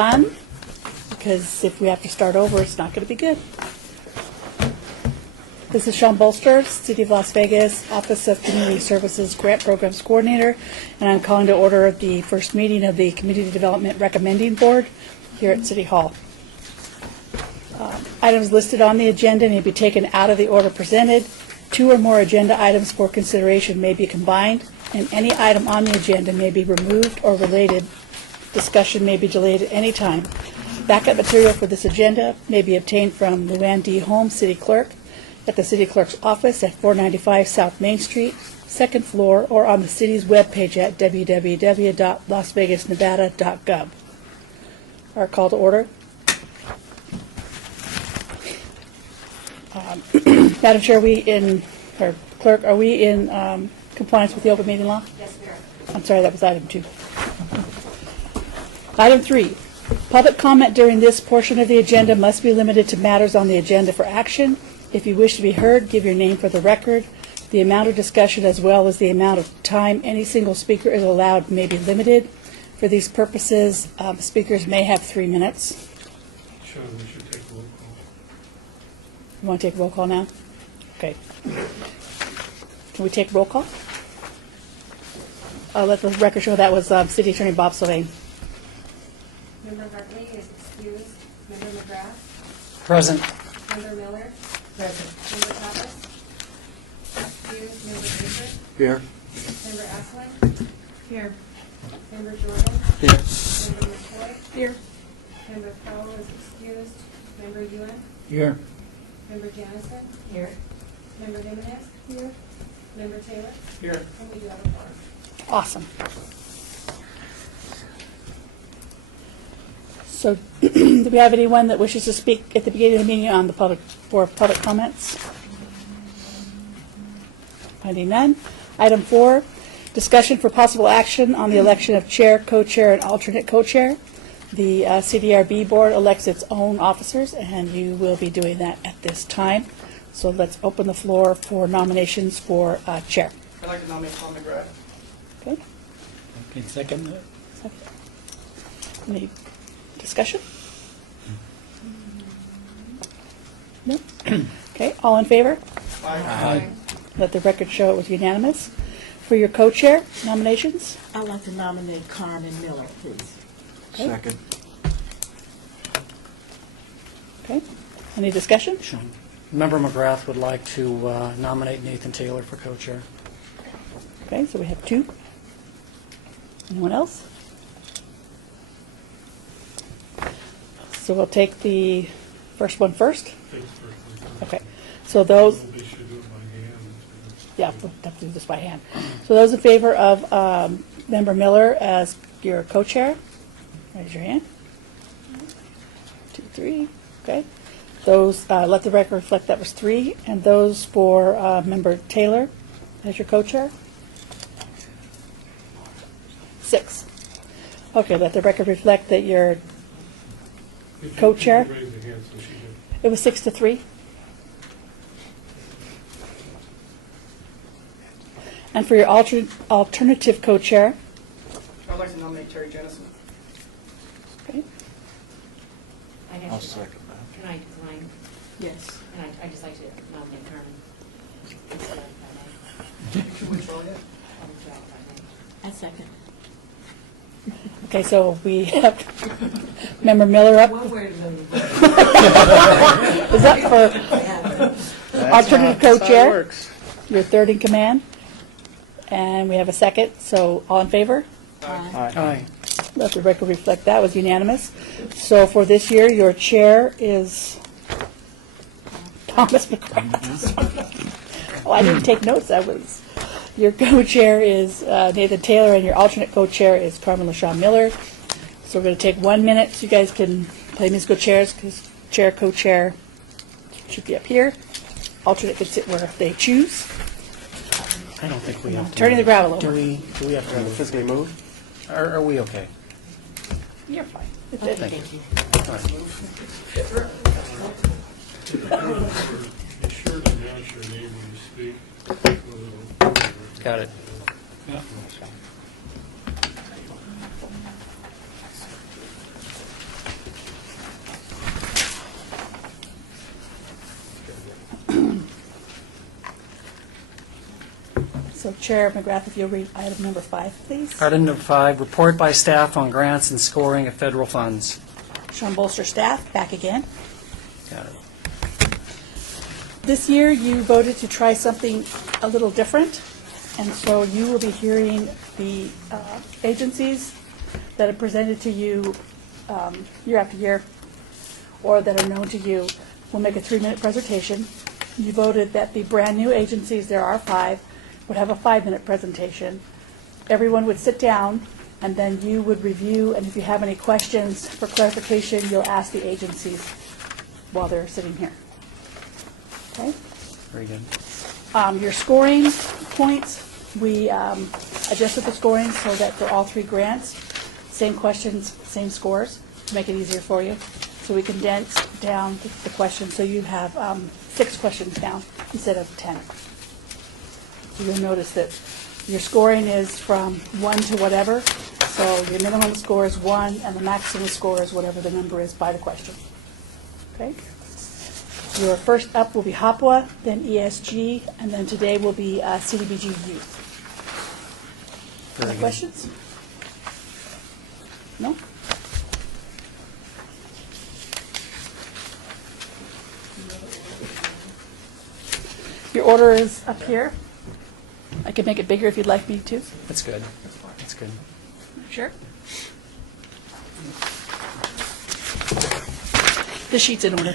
done, because if we have to start over, it's not going to be good. This is Sean Bolster, City of Las Vegas, Office of Community Services Grant Programs Coordinator, and I'm calling to order the first meeting of the Community Development Recommending Board here at City Hall. Items listed on the agenda may be taken out of the order presented. 2 or more agenda items for consideration may be combined, and any item on the agenda may be removed or related. Discussion may be delayed at any time. Backup material for this agenda may be obtained from Luann D. Holmes, City Clerk, at the City Clerk's office at 495 South Main Street, second floor, or on the city's webpage at www.lasvegasnevada.gov. Our call to order. Madam Chair, Clerk, are we in compliance with the open meeting law? Yes, we are. I'm sorry, that was item 2. Item 3, public comment during this portion of the agenda must be limited to matters on the agenda for action. If you wish to be heard, give your name for the record. The amount of discussion as well as the amount of time any single speaker is allowed may be limited. For these purposes, speakers may have 3 minutes. Sean, we should take a roll call. You want to take a roll call now? Okay. Can we take roll call? I'll let the record show that was City Attorney Bob Sylvain. Member Hartley is excused. Member McGrath. Present. Member Miller. Present. Member Pappas. Excused. Member Baker. Here. Member Asplund. Here. Member Jordan. Here. Member McCoy. Here. Member Powell is excused. Member Ewan. Here. Member Janison. Here. Member Jimenez. Here. Member Taylor. Here. And we do have a quorum. Awesome. So, do we have anyone that wishes to speak at the beginning of the meeting on the public comments? Finding none. Item 4, discussion for possible action on the election of chair, co-chair, and alternate co-chair. The CDRB board elects its own officers, and you will be doing that at this time. So let's open the floor for nominations for chair. I'd like to nominate Tom McGrath. Okay. Okay, second. Any discussion? No? Okay, all in favor? Aye. Let the record show it was unanimous. For your co-chair nominations? I'd like to nominate Carmen Miller, please. Okay. Second. Okay. Any discussion? Member McGrath would like to nominate Nathan Taylor for co-chair. Okay, so we have 2. Anyone else? So we'll take the first one first. Thanks for Okay. So those, They should do it by hand. yeah, we'll have to do this by hand. So those in favor of Member Miller as your co-chair, raise your hand. 2, 3, okay. Those, let the record reflect that was 3. And those for Member Taylor as your co-chair? 6. Okay, let the record reflect that you're, If you Co-chair? could raise the hand so she could. it was 6-3. And for your alternative co-chair? I'd like to nominate Terry Jennison. Okay. I guess. I'll second that. Can I decline? Yes. And I just like to nominate Carmen. Instead of Can we try it? I second. Okay, so we have Member Miller up. One word, Lily. Is up for alternative co-chair? You're third in command. And we have a second, so all in favor? Aye. Let the record reflect that was unanimous. So for this year, your chair is Thomas McGrath. Oh, I didn't take notes. Your co-chair is Nathan Taylor, and your alternate co-chair is Carmen LaShawn Miller. So we're going to take 1 minute so you guys can play musical chairs, because chair, co-chair should be up here. Alternate can sit where they choose. I don't think we have to. Turning the gravel over. Do we have to physically move? Or are we okay? You're fine. Thank you. Be sure to announce your name when you speak. Got it. So Chair McGrath, if you'll read item number 5, please. Item number 5, report by staff on grants and scoring of federal funds. Sean Bolster, staff, back again. Got it. This year, you voted to try something a little different, and so you will be hearing the agencies that are presented to you year after year, or that are known to you, will make a 3-minute presentation. You voted that the brand-new agencies, there are 5, would have a 5-minute presentation. Everyone would sit down, and then you would review, and if you have any questions for clarification, you'll ask the agencies while they're sitting here. Okay? Very good. Your scoring points, we adjusted the scoring so that for all 3 grants, same questions, same scores, to make it easier for you. So we condensed down the questions, so you have 6 questions down instead of 10. So you'll notice that your scoring is from 1 to whatever, so your minimum score is 1, and the maximum score is whatever the number is by the question. Okay? Your first up will be HOPWA, then ESG, and then today will be CDBG Youth. Very Any good. questions? No? Your order is up here. I can make it bigger if you'd like me to. That's good. That's good. Sure. The sheet's in order.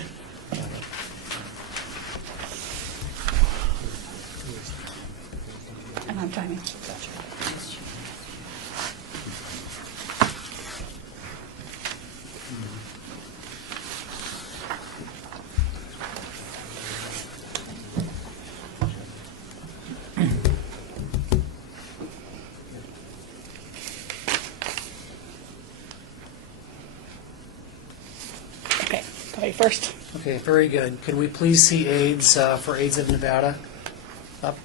And I'm timing. Okay, call you first. Okay, very good. Could we please see AIDS for AIDS of Nevada? Up.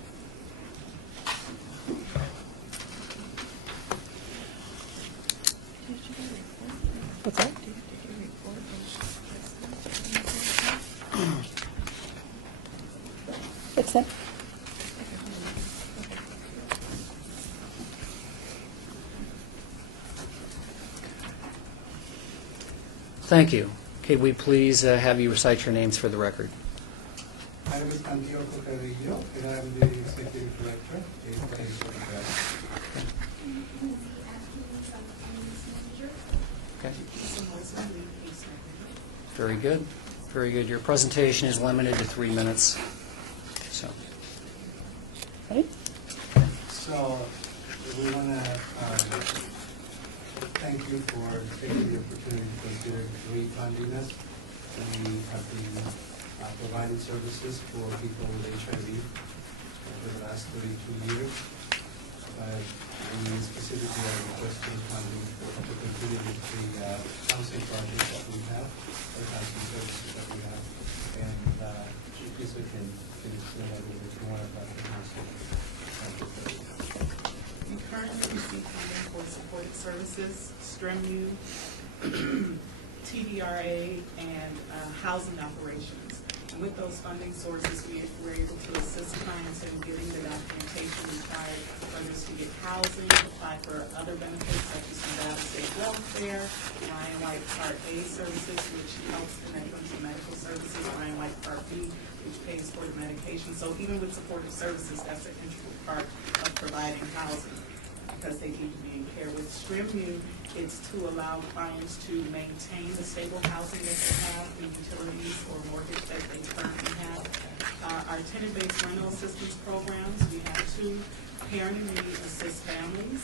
What's that? It's in. Thank you. Could we please have you recite your names for the record? My name is Antioco Carrillo, and I'm the Executive Director in AIDS of Nevada. Okay. Very good. Very good. Your presentation is limited to 3 minutes. So, Ready? So we want to thank you for taking the opportunity to consider refunding us. We have been providing services for people with HIV for the last 32 years. But we specifically are requesting funding to continue with the housing projects that we have, the housing services that we have. And if we can explain a little bit more about the housing project. We currently receive funding for supported services, STREMU, TDRA, and housing operations. And with those funding sources, we're able to assist clients in getting the documentation required for us to get housing, apply for other benefits such as Nevada State Welfare, Ryan White Part A services, which helps in entrance to medical services, Ryan White Part B, which pays for the medication. So even with supportive services, that's an integral part of providing housing, because they need to be in care. With STREMU, it's to allow clients to maintain the stable housing that they have, the utilities or mortgage that they currently have. Our tenant-based rental assistance programs, we have 2 parent and need assist families,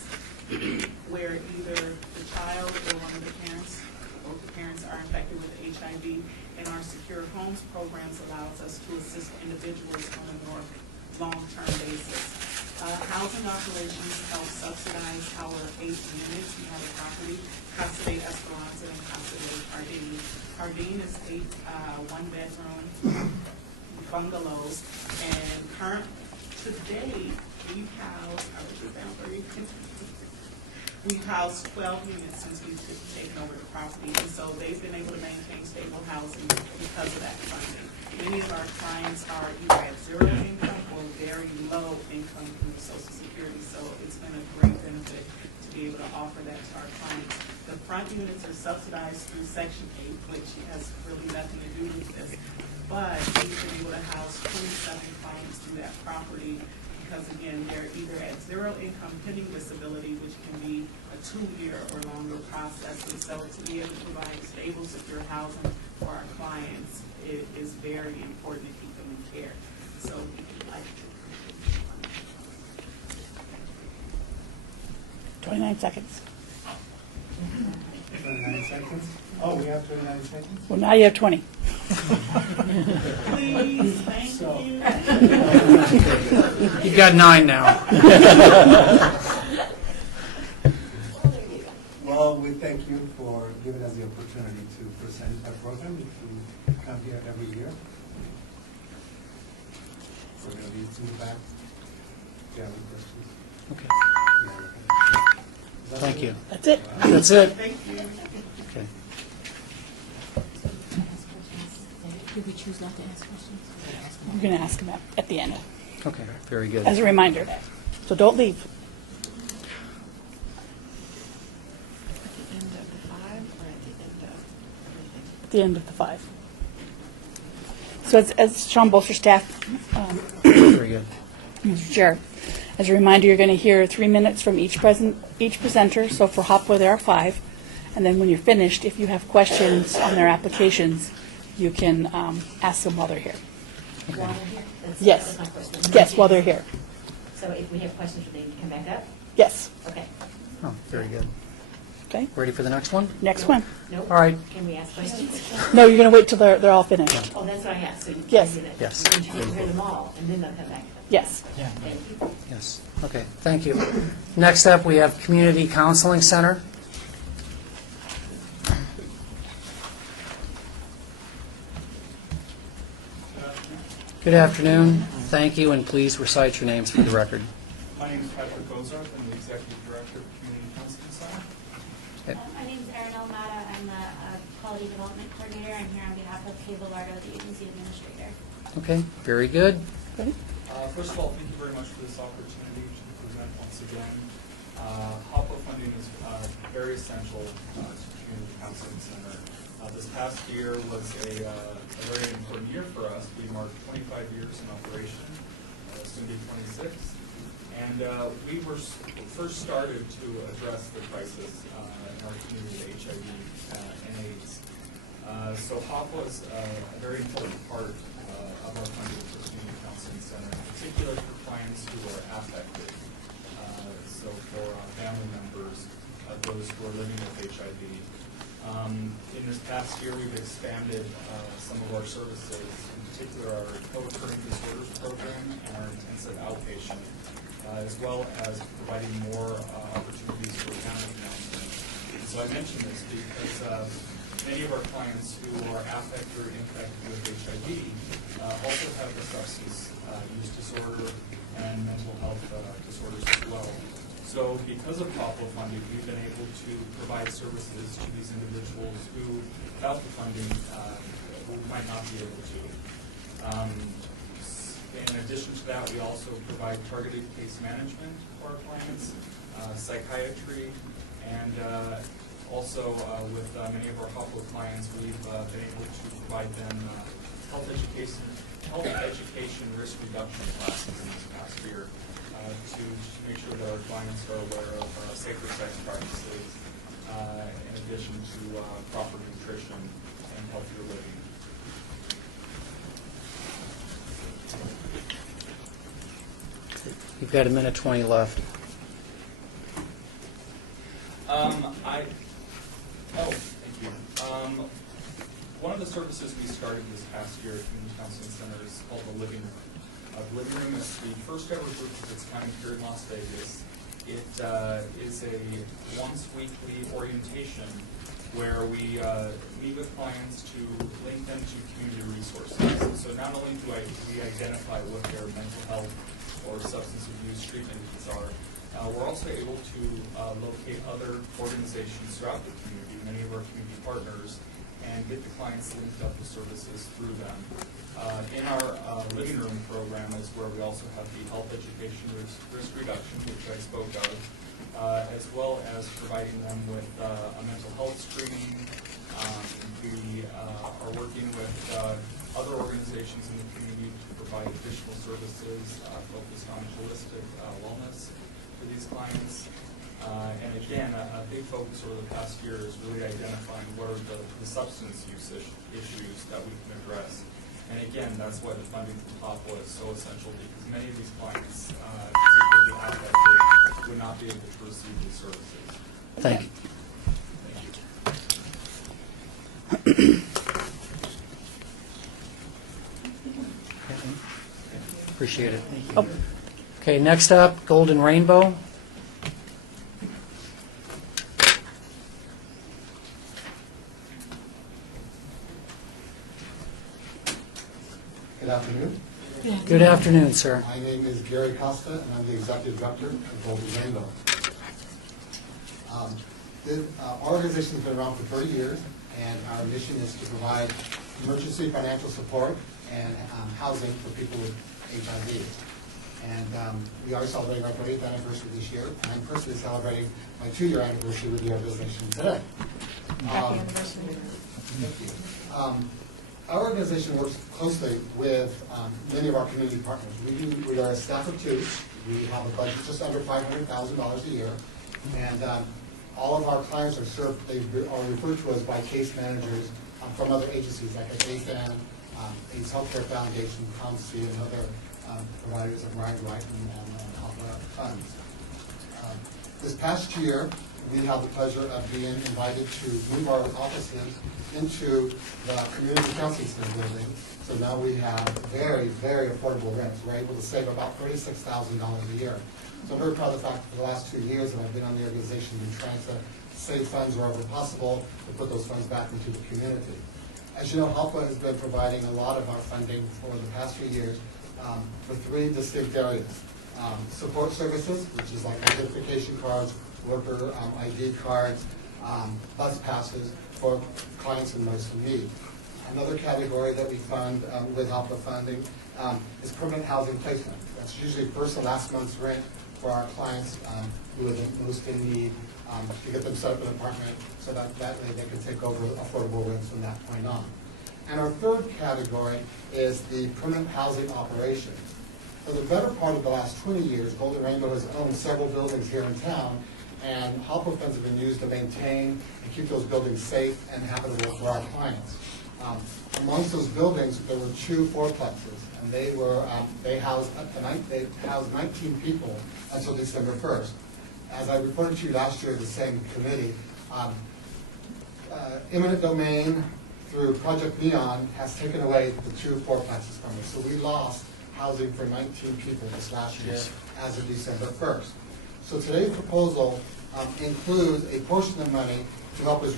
where either the child or one of the parents, both the parents are infected with HIV, and our secure homes programs allows us to assist individuals on a more long-term basis. Housing operations help subsidize our 8 units. We have a property, Casa de Esperanza and Casa de Jardine. Jardine is 8 one-bedroom bungalows, and today we house, we've housed 12 units since we've taken over the property, and so they've been able to maintain stable housing because of that funding. Many of our clients are either at 0 income or very low income through Social Security. So it's been a great benefit to be able to offer that to our clients. The front units are subsidized through Section 8, which has really nothing to do with this. But we've been able to house 27 clients through that property because, again, they're either at zero income pending disability, which can be a 2-year or longer process. And so to be able to provide stable, secure housing for our clients, it is very important to keep them in care. So if you'd like to. 29 seconds. 29 seconds? Oh, we have 29 seconds? Well, now you have 20. Please, thank So- you. You've got 9 now. Well, we thank you for giving us the opportunity to present our program. We come here every year. We're going to be in the back. Do you have any questions? Okay. Yeah. Is that Thank it? you. That's it. That's it. Thank you. Okay. Did we choose not to ask questions? We're going to ask them at the end, Okay, very good. as a reminder. So don't leave. At the end of the 5 or at the end of everything? At the end of the 5. So as Sean Bolster, staff, Very good. Mr. Chair, as a reminder, you're going to hear 3 minutes from each presenter. So for Hopewell, there are 5. And then when you're finished, if you have questions on their applications, you can ask them while they're here. While they're here? Yes. That's my question. Yes, while they're here. So if we have questions, they need to come back up? Yes. Okay. Oh, very good. Okay. Ready for the next one? Next one. Nope. All right. Can we ask questions? No, you're going to wait till they're all finished. Oh, that's what I asked, so you Yes. can do that. Yes. You can hear them all, and then they'll come back. Yes. Thank you. Yes. Okay, thank you. Next up, we have Community Counseling Center. Good afternoon. Thank you, and please recite your names for the record. My name is Patrick Bozarth. I'm the Executive Director of Community Counseling Center. My name is Erin Almada. I'm the Quality Development Coordinator. I'm here on behalf of Kay Velardo, the Agency Administrator. Okay, very good. Ready? First of all, thank you very much for this opportunity to present once again. HOPWA funding is very essential to Community Counseling Center. This past year was a very important year for us. We marked 25 years in operation, soon to be 26. And we were first started to address the crisis in our community of HIV and AIDS. So HOPWA is a very important part of our funding for Community Counseling Center, in particular for clients who are affected. So for family members of those who are living with HIV. In this past year, we've expanded some of our services, in particular our co-occurring disorders program and our intensive outpatient, as well as providing more opportunities for family counseling. And so I mention this because many of our clients who are affected or infected with HIV also have the substance use disorder and mental health disorders as well. So because of HOPWA funding, we've been able to provide services to these individuals who, without the funding, we might not be able to. In addition to that, we also provide targeted case management for our clients, psychiatry, and also with many of our HOPWA clients, we've been able to provide them health education risk reduction classes in this past year. To make sure that our clients are aware of safer sex practices, in addition to proper nutrition and healthier living. You've got 1:20 left. Thank you. One of the services we started this past year at Community Counseling Center is called the Living Room. The Living Room is the first ever group of its kind here in Las Vegas. It is a once weekly orientation where we meet with clients to link them to community resources. So not only do we identify what their mental health or substance abuse treatment needs are, we're also able to locate other organizations throughout the community, many of our community partners, and get the clients linked up with services through them. In our living room program is where we also have the health education risk reduction, which I spoke of, as well as providing them with a mental health screening. We are working with other organizations in the community to provide additional services focused on holistic wellness for these clients. And again, a big focus over the past year is really identifying what are the substance use issues that we can address. And again, that's why the funding from HOPWA is so essential, because many of these clients, particularly at that age, would not be able to receive these services. Thank you. Appreciate it. Oh, Okay, next up, Golden Rainbow. Good afternoon. Good afternoon, sir. My name is Gary Costa, and I'm the Executive Director of Golden Rainbow. Our organization has been around for 30 years, and our mission is to provide emergency financial support and housing for people with HIV. And we are celebrating our 30th anniversary this year, and I'm personally celebrating my 2-year anniversary with the organization today. Happy anniversary. Thank you. Our organization works closely with many of our community partners. We are a staff of 2. We have a budget just under $500,000 a year, and all of our clients are served. They are referred to us by case managers from other agencies like ASAN, AIDS Healthcare Foundation, COMC, and other providers of Ryan Wright and HOPWA funds. This past year, we had the pleasure of being invited to move our offices into the community counseling center building. So now we have very, very affordable rents. We're able to save about $36,000 a year. So I'm very proud of the fact that for the last 2 years that I've been on the organization, been trying to save funds wherever possible to put those funds back into the community. As you know, HOPWA has been providing a lot of our funding for the past few years for 3 distinct areas. Support services, which is like identification cards, worker ID cards, bus passes for clients in most need. Another category that we fund with HOPWA funding is permanent housing placement. That's usually first and last month's rent for our clients who are the most in need to get them set up in an apartment so that way they can take over affordable rents from that point on. And our third category is the permanent housing operations. For the better part of the last 20 years, Golden Rainbow has owned several buildings here in town, and HOPWA funds have been used to maintain and keep those buildings safe and habitable for our clients. Amongst those buildings, there were 2 fourplexes, and they housed 19 people until December 1st. As I reported to you last year at the same committee, eminent domain through Project Neon has taken away the 2 fourplexes from us. So we lost housing for 19 people this last year as of December 1st. So today's proposal includes a portion of money to help us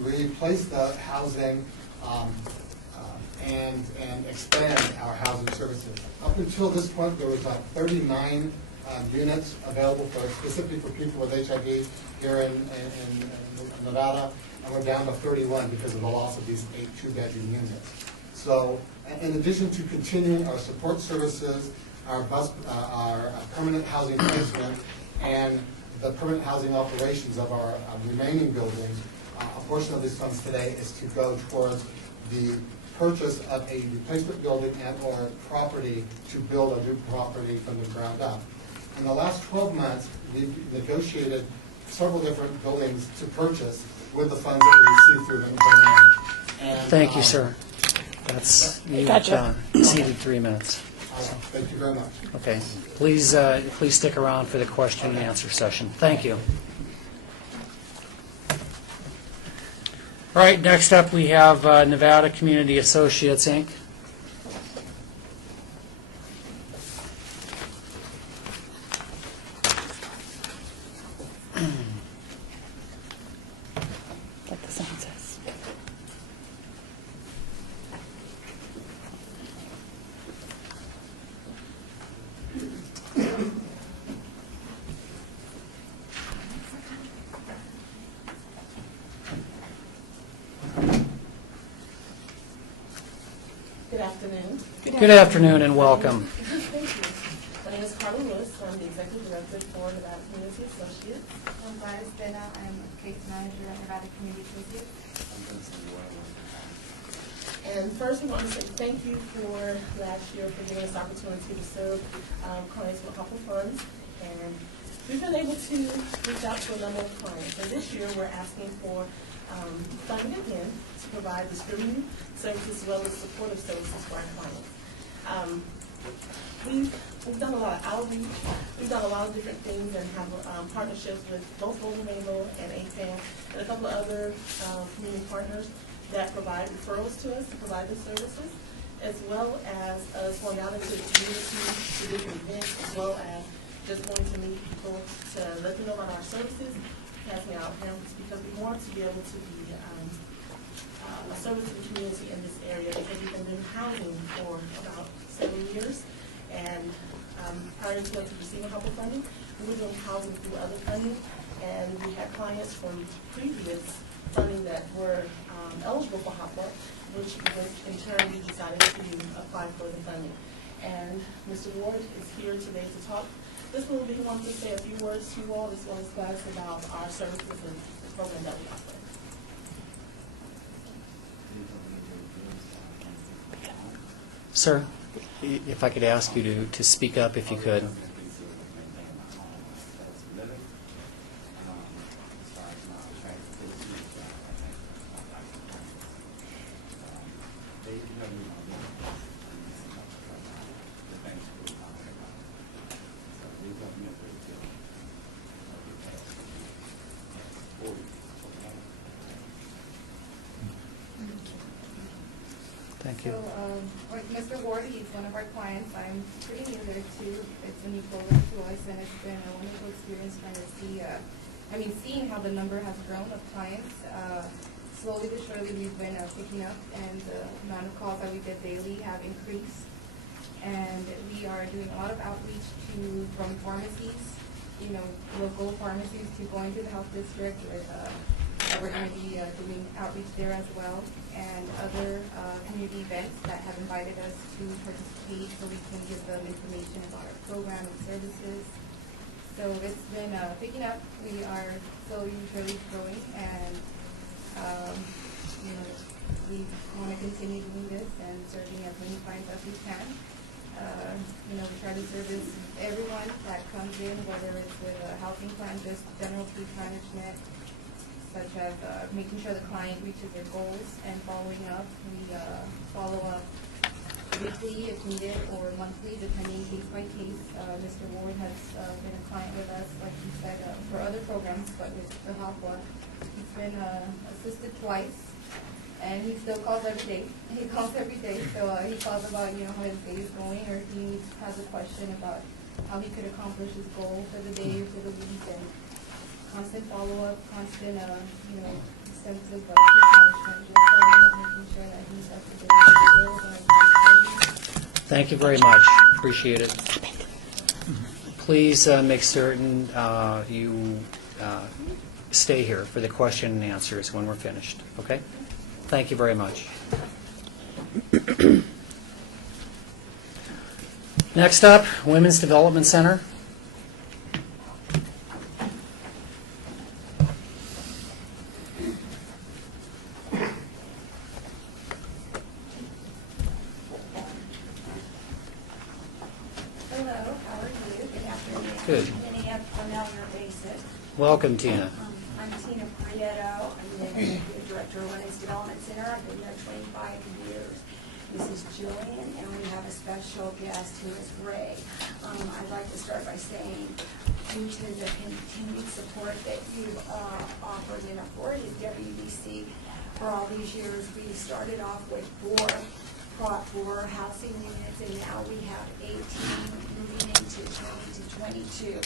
replace the housing and expand our housing services. Up until this point, there was about 39 units available specifically for people with HIV here in Nevada, and we're down to 31 because of the loss of these 8 2-bedroom units. So in addition to continuing our support services, our permanent housing placement, and the permanent housing operations of our remaining buildings, a portion of these funds today is to go towards the purchase of a replacement building and or property to build a new property from the ground up. In the last 12 months, we've negotiated several different buildings to purchase with the funds that we received through the grant. Thank you, sir. You've Gotcha. exceeded 3 minutes. Thank you very much. Okay. Please stick around for the question and answer session. Thank you. All right, next up we have Nevada Community Associates, Inc. like the sign says. Good afternoon. Good afternoon and welcome. Thank you. My name is Carla Lewis. I'm the Executive Director for Nevada Community Associates. I'm Gladys Bena, I'm case manager at Nevada Community Associates. And first, we want to say thank you for last year for giving us the opportunity to serve clients with HOPWA funds. And we've been able to reach out to a number of clients. And this year, we're asking for funding again to provide distributing services as well as supportive services for our clients. We've done a lot of outreach. We've done a lot of different things and have partnerships with both Golden Rainbow and AFAN and a couple of other community partners that provide referrals to us to provide the services, as well as us going out into the community to different events, as well as just going to meet people to let them know about our services, passing out pamphlets, because we want to be able to be a service to the community in this area, because we've been doing housing for about 7 years. And prior to us receiving HOPWA funding, we were doing housing through other funding, and we had clients from previous funding that were eligible for HOPWA, which in turn we decided to apply for the funding. And Mr. Ward is here today to talk just a little bit. He wants to say a few words to you all, as well as Gladys, about our services and the program that we offer. Sir, if I could ask you to speak up if you could. Thank you. So, Mr. Ward, he's one of our clients. I'm pretty new there too. It's a new program to us, and it's been a wonderful experience trying to see, seeing how the number has grown of clients. Slowly but surely we've been picking up, and the amount of calls that we get daily have increased. And we are doing a lot of outreach from pharmacies, local pharmacies, to going to the health district. We're going to be doing outreach there as well, and other community events that have invited us to participate so we can give them information about our program and services. So it's been picking up. We are slowly and surely growing, and we want to continue doing this and serving as many clients as we can. We try to service everyone that comes in, whether it's with a housing plan, just general case management, such as making sure the client reaches their goals and following up. We follow up weekly if needed, or monthly, depending case by case. Mr. Ward has been a client with us, like you said, for other programs, but with the HOPWA, he's been assisted twice, and he still calls every day. He calls every day, so he calls about how his day is going, or if he has a question about how he could accomplish his goal for the day or for the week, and constant follow-up, constant, extensive case management, just making sure that he's up to date with the goals and everything. Thank you very much. Appreciate it. Please make certain you stay here for the question and answers when we're finished, okay? Thank you very much. Next up, Women's Development Center. Good. Many have familiar faces. Welcome, Tina. I'm Tina Prieto. I'm the Executive Director of Women's Development Center. I've been there 25 years. This is Jillian, and we have a special guest who is Ray. I'd like to start by saying, due to the continued support that you've offered and afforded WDC for all these years, we started off with four housing units, and now we have 18 moving into 20 to 22.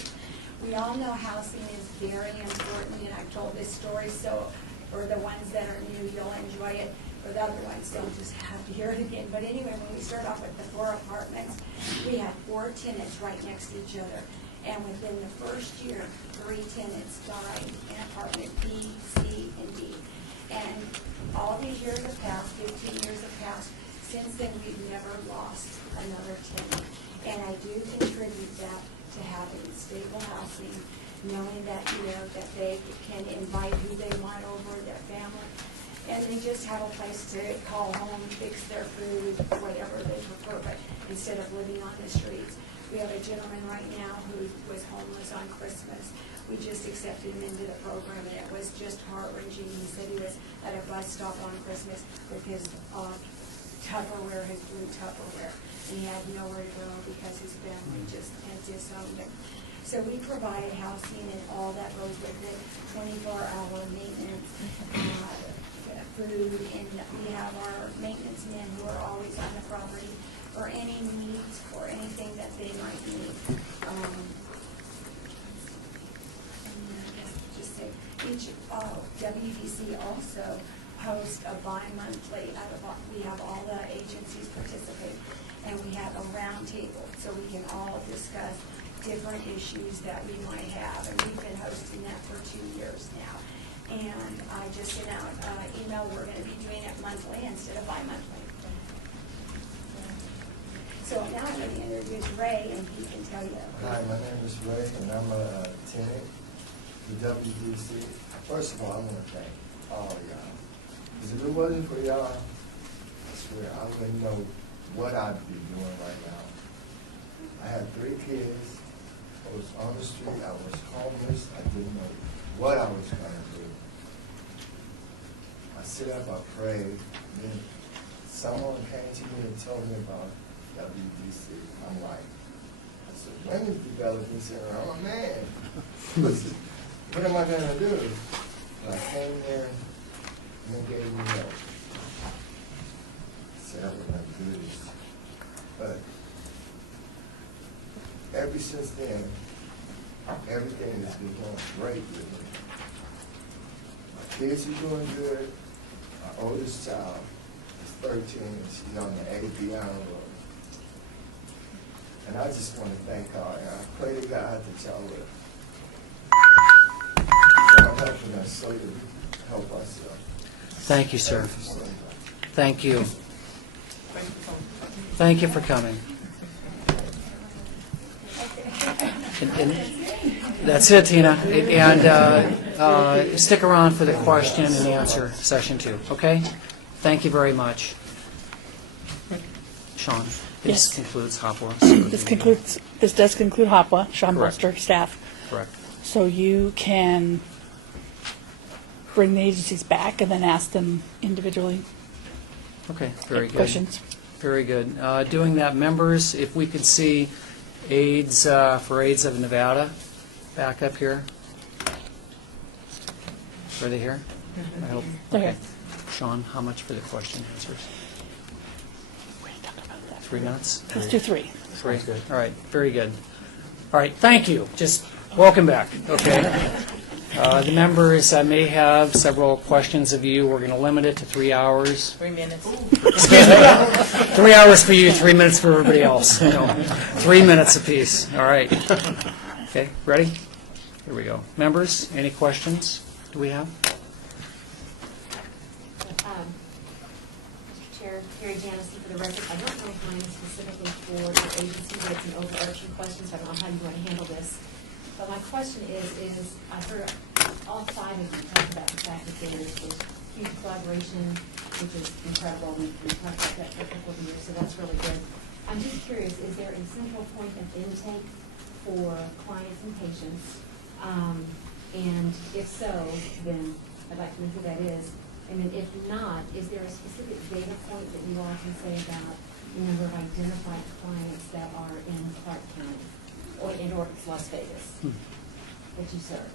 We all know housing is very important, and I've told this story, so for the ones that are new, you'll enjoy it. For the other ones, don't just have to hear it again. But anyway, when we started off with the 4 apartments, we had 4 tenants right next to each other. And within the first year, 3 tenants died in apartment B, C, and D. And all these years have passed, 15 years have passed, since then, we've never lost another tenant. And I do contribute that to having stable housing, knowing that, that they can invite who they want over, their family, and they just have a place to call home, fix their food, whatever they prefer, but instead of living on the streets. We have a gentleman right now who was homeless on Christmas. We just accepted him into the program, and it was just heart-wrenching. He said he was at a bus stop on Christmas with his Tupperware, his blue Tupperware, and he had nowhere to go because his family just had disowned him. So we provide housing and all that goes with it, 24-hour maintenance, food, and we have our maintenance men who are always on the property for any needs, for anything that they might need. Just say, each WDC also hosts a bi-monthly, we have all the agencies participate, and we have a round table, so we can all discuss different issues that we might have, and we've been hosting that for 2 years now. And I just sent out an email, we're going to be doing it monthly instead of bi-monthly. So now I'm going to introduce Ray, and he can tell you. Hi, my name is Ray, and I'm a tenant for WDC. First of all, I want to thank all of y'all. Because if it wasn't for y'all, I swear, I wouldn't know what I'd be doing right now. I had 3 kids. I was on the street. I was homeless. I didn't know what I was going to do. I sit up, I prayed. Then someone came to me and told me about WDC. I'm like, I said, Women's Development Center. I'm a man. What am I going to do? And I came there and they gave me help. I said, I would not do this. But ever since then, everything has been going great with me. My kids are doing good. My oldest child is 13 and she's on the ABI road. And I just want to thank God, and I pray to God that y'all will helping us so that we can help ourselves. Thank you, sir. Thank you. Thank you for coming. And that's it, Tina. And stick around for the question and answer session 2, okay? Thank you very much. Sean, this Yes. concludes Hopwa. This does conclude HOPWA, Sean Correct. Buster, staff. Correct. So you can bring the agencies back and then ask them individually Okay, very good. questions. Very good. Doing that, members, if we could see AIDS for AIDS of Nevada back up here. Are they here? I hope. They're here. Okay. Sean, how much for the question answers? 3 minutes? Let's do 3. 3. All right, very good. All right, thank you. Just welcome back, okay? The members may have several questions of you. We're going to limit it to 3 hours. 3 minutes. Excuse me. 3 hours for you, 3 minutes for everybody else. 3 minutes apiece. All right. Okay, ready? Here we go. Members, any questions do we have? Mr. Chair, Carrie Janison for the record. I don't know mine specifically for your agency, but it's an overarching question, so I don't know how you want to handle this. But my question is I heard all 5 of you talk about the fact that there's this huge collaboration, which is incredible. We've talked about that for a couple of years, so that's really good. I'm just curious, is there a central point of intake for clients and patients? And if so, then I'd like to know who that is. And then if not, is there a specific data point that you all can say about the number of identified clients that are in Clark County or in Las Vegas that you serve?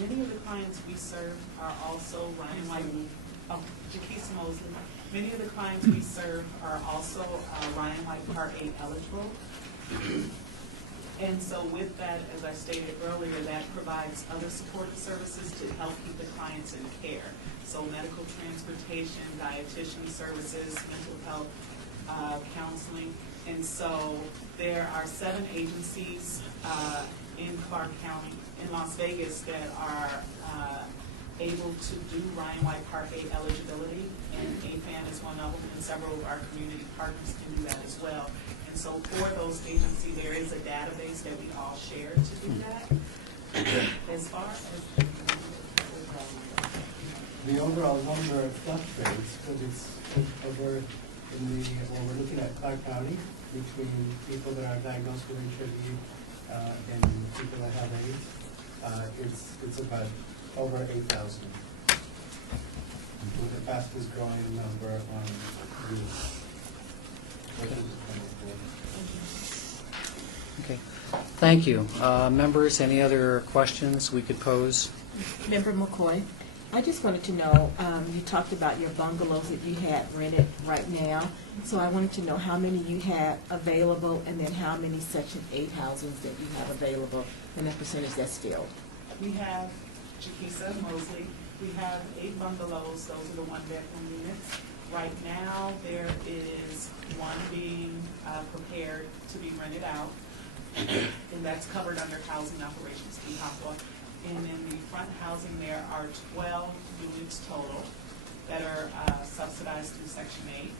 Many of the clients we serve are also Ryan White, Jaquisa Mosley. Many of the clients we serve are also Ryan White Part 8 eligible. And so with that, as I stated earlier, that provides other supportive services to help keep the clients in care. So medical transportation, dietitian services, mental health, counseling. And so there are 7 agencies in Clark County, in Las Vegas, that are able to do Ryan White Part A eligibility, and AFAN is one of them, and several of our community partners can do that as well. And so for those agencies, there is a database that we all share to do that. As far as The overall number fluctuates, but it's over in the, when we're looking at Clark County, between people that are diagnosed with HIV and people that have AIDS, it's about over 8,000. With the fastest growing number on youth. Okay, thank you. Members, any other questions we could pose? Member McCoy, I just wanted to know, you talked about your bungalows that you had rented right now. So I wanted to know how many you had available and then how many Section 8 housings that you have available and the percentage that's filled. we have Chiquisa, Mosley, we have 8 bungalows, those are the 1-bedroom units. Right now, there is one being prepared to be rented out, and that's covered under housing operations through HOPWA. And in the front housing, there are 12 units total that are subsidized through Section 8.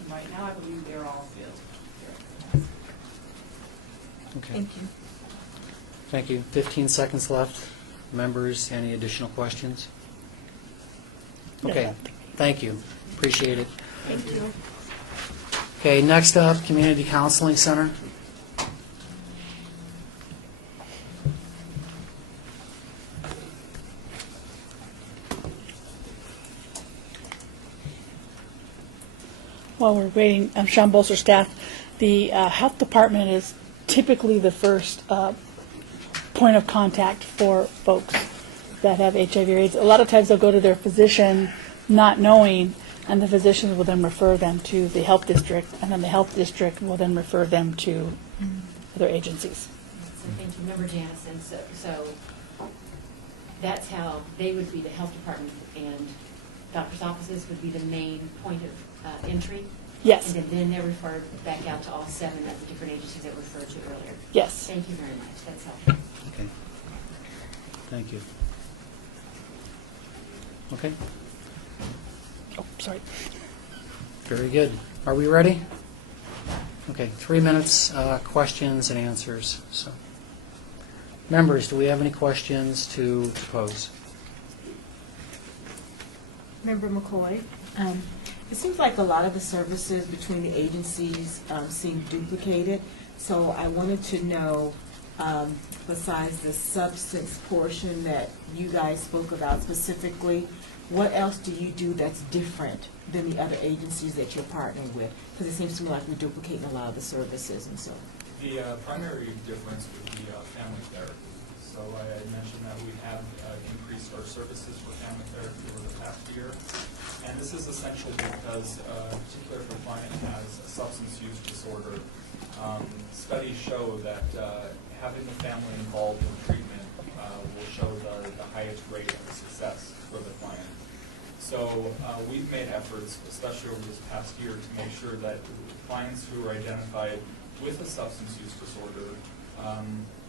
And right now, I believe they're all filled. Okay. Thank you. Thank you. 15 seconds left. Members, any additional questions? Okay, thank you. Appreciate it. Thank you. Okay, next up, Community Counseling Center. While we're waiting, Sean Bolster, staff, the health department is typically the first point of contact for folks that have HIV or AIDS. A lot of times they'll go to their physician not knowing, and the physician will then refer them to the health district, and then the health district will then refer them to other agencies. So thank you, Member Janison. So that's how they would be, the health department and doctor's offices would be the main point of entry? Yes. And then they're referred back out to all 7 of the different agencies that were referred to earlier? Yes. Thank you very much. That's helpful. Okay. Thank you. Okay. Oh, sorry. Very good. Are we ready? Okay, 3 minutes, questions and answers. So, members, do we have any questions to pose? Member McCoy, it seems like a lot of the services between the agencies seem duplicated. So I wanted to know, besides the substance portion that you guys spoke about specifically, what else do you do that's different than the other agencies that you're partnering with? Because it seems to me like we're duplicating a lot of the services and so. The primary difference would be family therapy. So I had mentioned that we have increased our services for family therapy over the past year. And this is essential because, particularly if a client has a substance use disorder, studies show that having the family involved in treatment will show the highest rate of success for the client. So we've made efforts, especially over this past year, to make sure that clients who are identified with a substance use disorder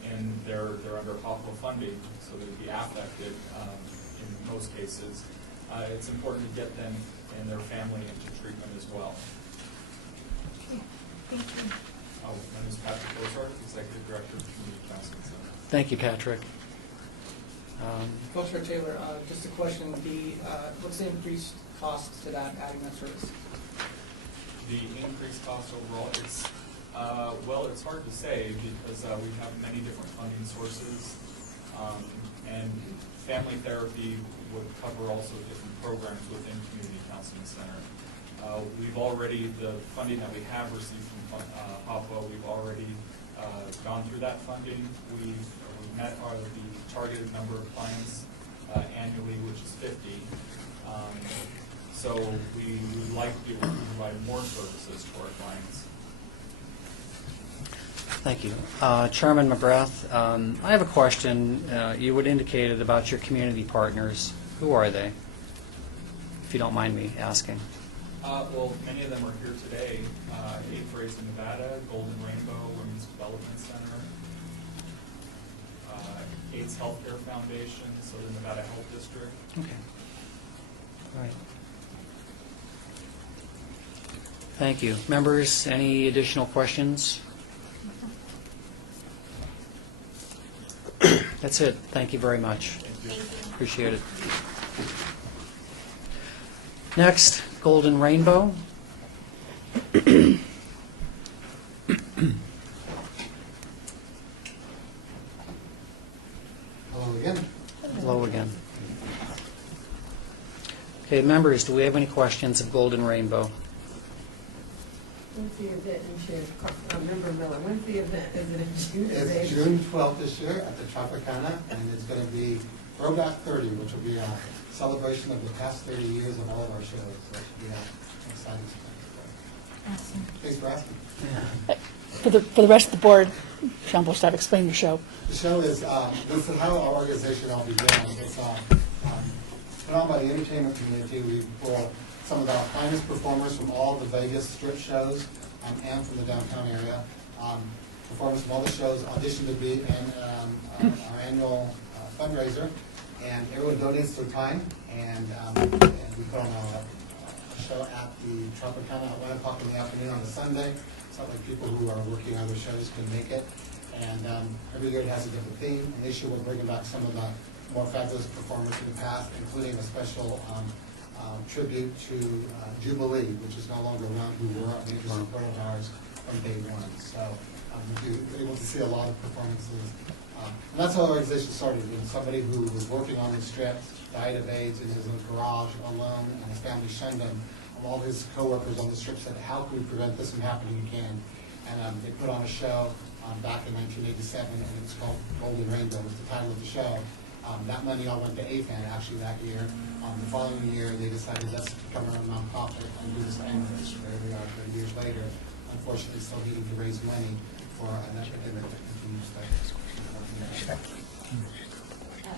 and they're under HOPWA funding, so they'd be affected in most cases, it's important to get them and their family into treatment as well. Thank you. My name is Patrick Ozark, Executive Director of the Community Counseling Center. Thank you, Patrick. Coach Taylor, just a question, what's the increased cost to that, adding that service? The increased cost overall, it's hard to say because we have many different funding sources, and family therapy would cover also different programs within Community Counseling Center. The funding that we have received from HOPWA, we've already gone through that funding. We've met the targeted number of clients annually, which is 50. So we would like to be able to provide more services to our clients. Thank you. Chairman McGrath, I have a question. You had indicated about your community partners. Who are they, if you don't mind me asking? Well, many of them are here today. Eighth Raised in Nevada, Golden Rainbow Women's Development Center, AIDS Healthcare Foundation, so the Nevada Health District. Okay. All right. Thank you. Members, any additional questions? That's it. Thank you very much. Appreciate it. Next, Golden Rainbow. Hello again. Hello again. Okay, members, do we have any questions of Golden Rainbow? When's the event this year? Member Miller, when's the event? Is it in June? Is It's it- June 12th this year at the Tropicana, and it's going to be Throwback 30, which will be a celebration of the past 30 years of all of our shows. So it should be an exciting thing. Thanks for asking. For the rest of the board, Sean Bolstaff, explain your show. The show is, this is how our organization all began. It's put on by the entertainment community. We pull some of the finest performers from all the Vegas strip shows and from the downtown area. Performers from all the shows audition to be in our annual fundraiser, and everyone donates their time, and we put on a show at the Tropicana at 1 o'clock in the afternoon on a Sunday. It's not like people who are working other shows can make it. And every year it has a different theme. And this year we're bringing back some of the more fabulous performers in the past, including a special tribute to Jubilee, which is no longer around, who were a major supporter of ours from day one. So we're able to see a lot of performances. And that's how our organization started. When somebody who was working on the strip died of AIDS in his own garage alone, and his family shunned him. All his coworkers on the strip said, "How can we prevent this from happening again?" And they put on a show back in 1987, and it was called Golden Rainbow, was the title of the show. That money all went to AFAN actually that year. The following year, they decided let's become our own nonprofit and do this anniversary. Here we are 30 years later, unfortunately still needing to raise money for an epidemic that continues to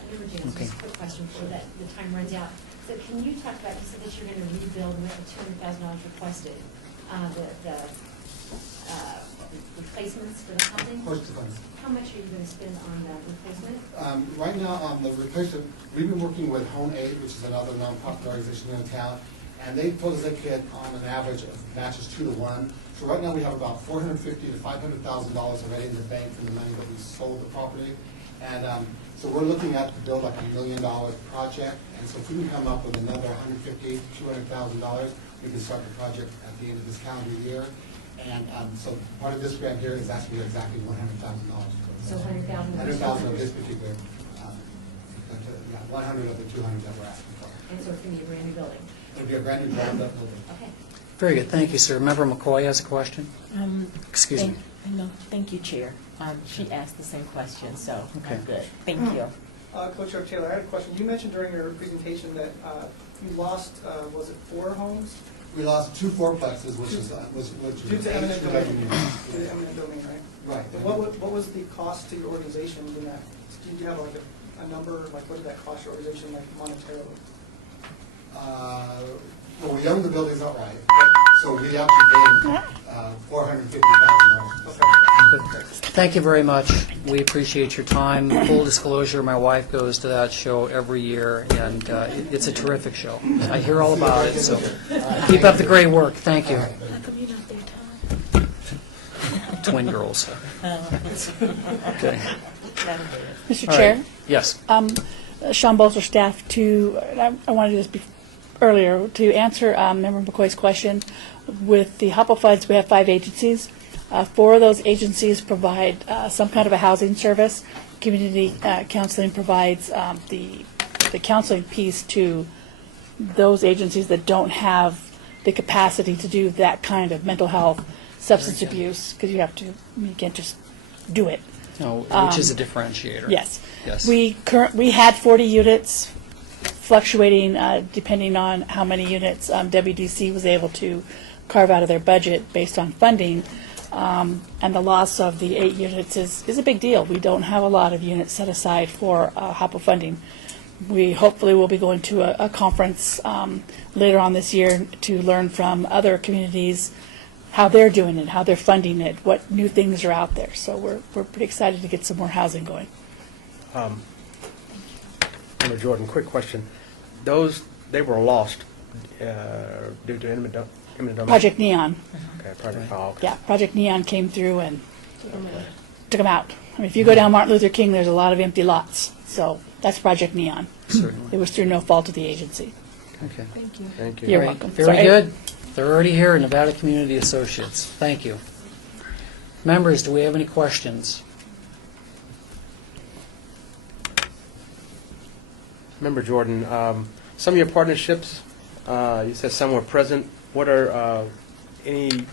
Member James, just a quick question before the time runs out. So can you talk about, you said that you're going to rebuild, we have $200,000 requested, the replacements for the housing? Of course, funds. How much are you going to spend on the replacement? Right now, on the replacement, we've been working with Home Aid, which is another nonprofit organization in town, and they told us they could, on an average, of matches 2 to 1. So right now, we have about $450,000 to $500,000 already in the bank from the money that we sold the property. And so we're looking at to build like $1 million project. And so if we can come up with another $150,000 to $200,000, we can start the project at the end of this calendar year. And so part of this grant here is actually exactly $100,000. So $100,000. $100,000 of this particular, 100 of the 200 that we're asking for. And so it's going to be a brand new building? It'll be a brand new ground-up building. Okay. Very good. Thank you, sir. Member McCoy has a question. Excuse me. No, thank you, Chair. She asked the same question, so Okay. I'm good. Thank you. Co-Chair Taylor, I had a question. You mentioned during your presentation that you lost, was it 4 homes? We lost 2 fourplexes, which is Due to eminent domain. units. Due to eminent domain, right? Right. And what was the cost to your organization in that? Did you have like a number, like what did that cost your organization, like monetarily? Well, we own the buildings outright, so we actually paid $450,000. Thank you very much. We appreciate your time. Full disclosure, my wife goes to that show every year, and it's a terrific show. I hear all about it, so keep up the great work. Thank you. How come you're not there, Tom? Twin girls. Okay. Mr. All Chair? right. Yes. Sean Bolster, staff, I wanted to just be earlier to answer Member McCoy's question. With the HOPO funds, we have 5 agencies. 4 of those agencies provide some kind of a housing service. Community counseling provides the counseling piece to those agencies that don't have the capacity to do that kind of mental health, substance abuse, because you can't just do it. No, which is a differentiator. Yes. Yes. We had 40 units, fluctuating depending on how many units WDC was able to carve out of their budget based on funding. And the loss of the 8 units is a big deal. We don't have a lot of units set aside for HOPO funding. We hopefully will be going to a conference later on this year to learn from other communities how they're doing it, how they're funding it, what new things are out there. So we're pretty excited to get some more housing going. Member Jordan, quick question. They were lost due to imminent domain? Project Neon. Okay, Project, oh, okay. Yeah, Project Neon came through and took them out. I mean, if you go down Martin Luther King, there's a lot of empty lots. So that's Project Neon. Certainly. It was through no fault of the agency. Okay. Thank you. Thank you. You're Great. welcome. Very Sorry. good. They're already here, Nevada Community Associates. Thank you. Members, do we have any questions? Member Jordan, some of your partnerships, you said some were present. What are any,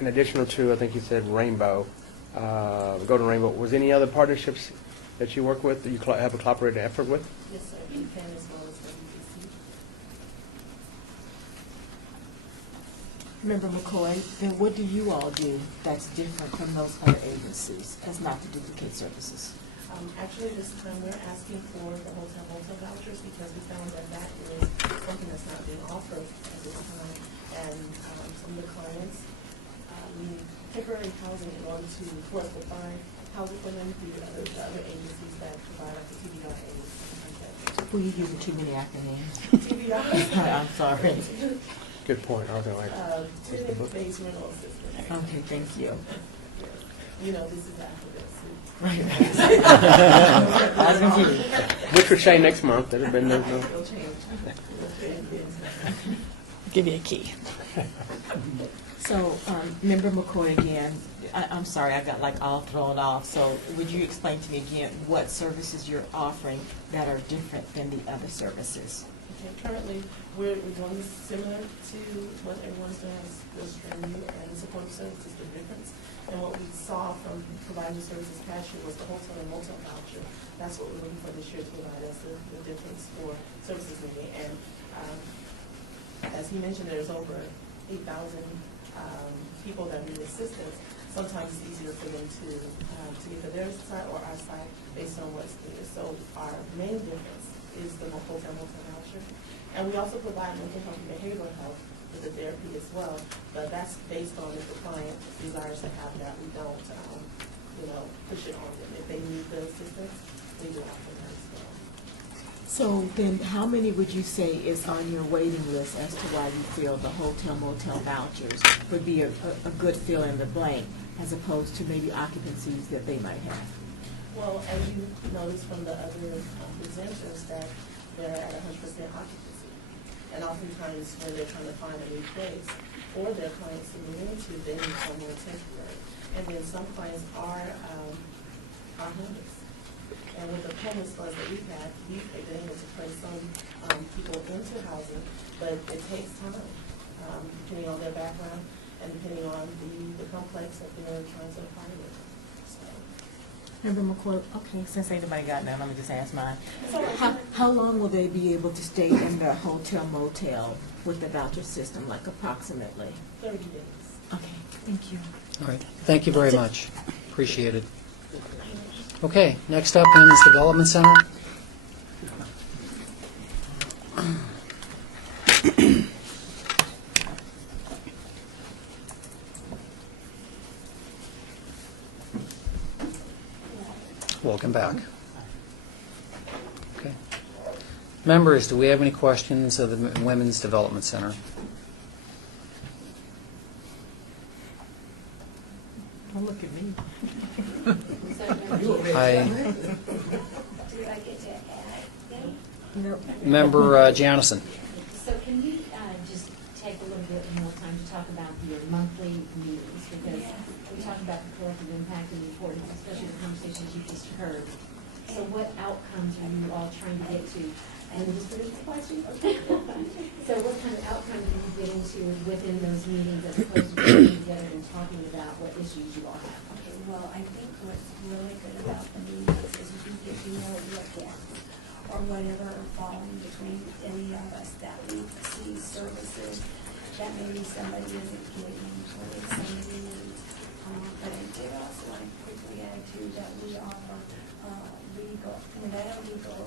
in addition to, I think you said Rainbow, Golden Rainbow, was any other partnerships that you work with, that you have a collaborative effort with? Yes, sir, you can as well as WPC. Member McCoy, then what do you all do that's different from those other agencies as not to duplicate services? Actually, this time we're asking for the hotel vouchers because we found that that is something that's not being offered at this time. And some of the clients need temporary housing in order for us to find housing for them through the other agencies that provide like the TBRA. Well, you're using too many acronyms. TBRA. I'm sorry. Good point. I was going to Tenant-based rental assistance. Okay, thank you. You know, this is after this. Right. Which will change next month. There's been no. It'll change. Give you a key. So, Member McCoy again, I'm sorry, I got like all thrown off. So would you explain to me again what services you're offering that are different than the other services? Okay, currently, we're doing this similar to what everyone's doing as training and support services, the difference. And what we saw from providing the services past year was the hotel and motel voucher. That's what we're looking for this year to provide us the difference for services needed. And as he mentioned, there's over 8,000 people that need assistance. Sometimes it's easier for them to either their side or our side based on what's needed. So our main difference is the hotel motel voucher. And we also provide mental health and behavioral health with the therapy as well, but that's based on if the client desires to have that. We don't, push it on them. If they need the assistance, we do offer that as well. So then how many would you say is on your waiting list as to why you feel the hotel motel vouchers would be a good fill in the blank as opposed to maybe occupancies that they might have? Well, as you noticed from the other presenters that they're at 100% occupancy. And oftentimes when they're trying to find a new place or their clients to move into, they need somewhere temporary. And then some clients are homeless. And with the homeless funds that we've been able to place some people into housing, but it takes time, depending on their background and depending on the complex that they're trying to apply with. Member McCoy, okay, since ain't nobody got none, let me just ask mine. How long will they be able to stay in the hotel motel with the voucher system, like approximately? 30 days. Okay, thank you. All right. Thank you very much. Appreciate it. Okay, next up, Women's Development Center. Welcome back. Okay. Members, do we have any questions of the Women's Development Center? Don't look at me. Do I get to add? No. Member Janison. So can we just take a little bit more time to talk about your monthly meetings? Because we talked about the collective impact and the importance, especially the conversations you just heard. So what outcomes are you all trying to get to? And just finish the question. So what kind of outcomes are you getting to within those meetings as opposed to getting together and talking about what issues you all have? Okay, well, I think what's really good about the meetings is you get to know what gaps or whatever are falling between any of us that we see services that maybe somebody isn't getting or if somebody needs. But I did also want to quickly add too that we offer Nevada Legal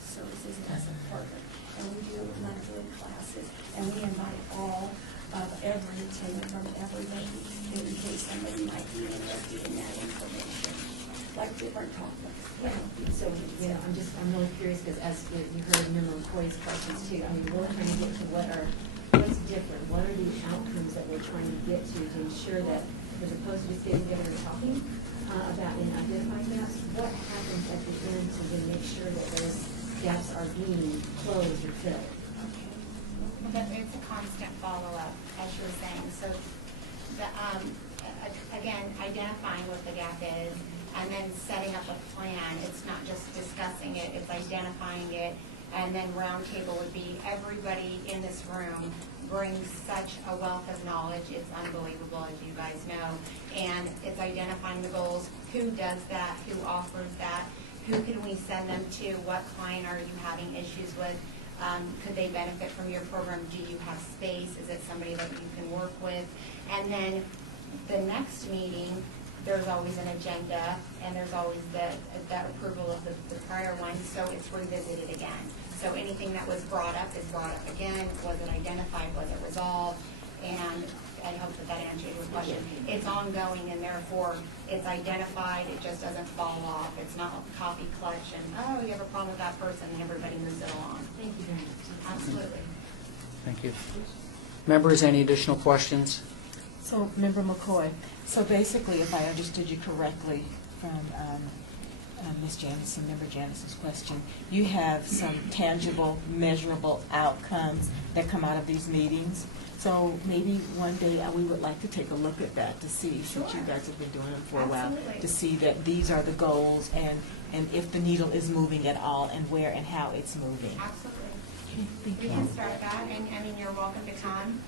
Services as a partner. And we do monthly classes and we invite all of every attendant from every lady in case somebody might be interested in that information. like different topics. Yeah, so, you know, I'm really curious, because as you heard Member McCoy's questions too, I mean, we're trying to get to what's different, what are the outcomes that we're trying to get to ensure that, as opposed to just getting together and talking about and identifying gaps, what happens at the end to then make sure that those gaps are being closed or filled? But it's a constant follow-up, as you were saying. So, again, identifying what the gap is, and then setting up a plan. It's not just discussing it, it's identifying it. And then roundtable would be everybody in this room brings such a wealth of knowledge. It's unbelievable, as you guys know. And it's identifying the goals. Who does that? Who offers that? Who can we send them to? What client are you having issues with? Could they benefit from your program? Do you have space? Is it somebody that you can work with? And then the next meeting, there's always an agenda, and there's always that approval of the prior one, so it's revisited again. So anything that was brought up is brought up again. Was it identified? Was it resolved? And I hope that answered your question. It's ongoing, and therefore it's identified. It just doesn't fall off. It's not a copy clutch and, oh, you have a problem with that person, and everybody moves it along. Thank you very much. Absolutely. Thank you. Members, any additional questions? So, Member McCoy, so basically, if I understood you correctly from Ms. Janison, Member Janison's question, you have some tangible, measurable outcomes that come out of these meetings. So maybe one day we would like to take a look at that to see, since you guys have been doing them for a while, to see that these are the goals and if the needle is moving at all and where and how it's moving. Absolutely. We can start that, and I mean, you're welcome to come.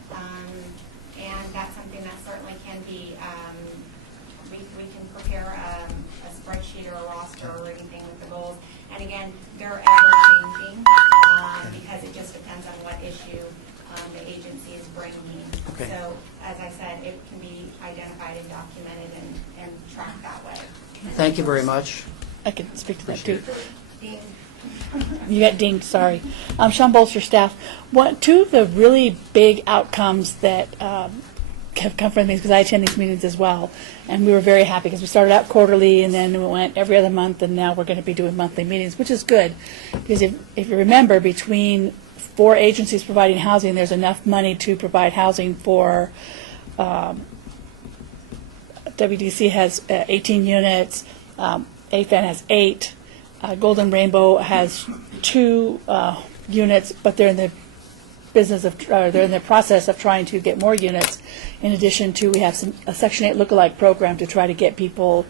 And that's something that certainly can be, we can prepare a spreadsheet or a roster or anything with the goals. And again, they're ever changing because it just depends on what issue the agency is bringing. Okay. So, as I said, it can be identified and documented and tracked that way. Thank you very much. I can speak to that too. Dean. You got dinged, sorry. Sean Bolster, staff. Two of the really big outcomes that have come from these, because I attend these meetings as well, and we were very happy because we started out quarterly and then we went every other month, and now we're going to be doing monthly meetings, which is good. Because if you remember, between 4 agencies providing housing, there's enough money to provide housing for WDC has 18 units, AFAN has 8, Golden Rainbow has 2 units, but they're in the business of, they're in the process of trying to get more units. In addition to, we have a Section 8 lookalike program to try to get people,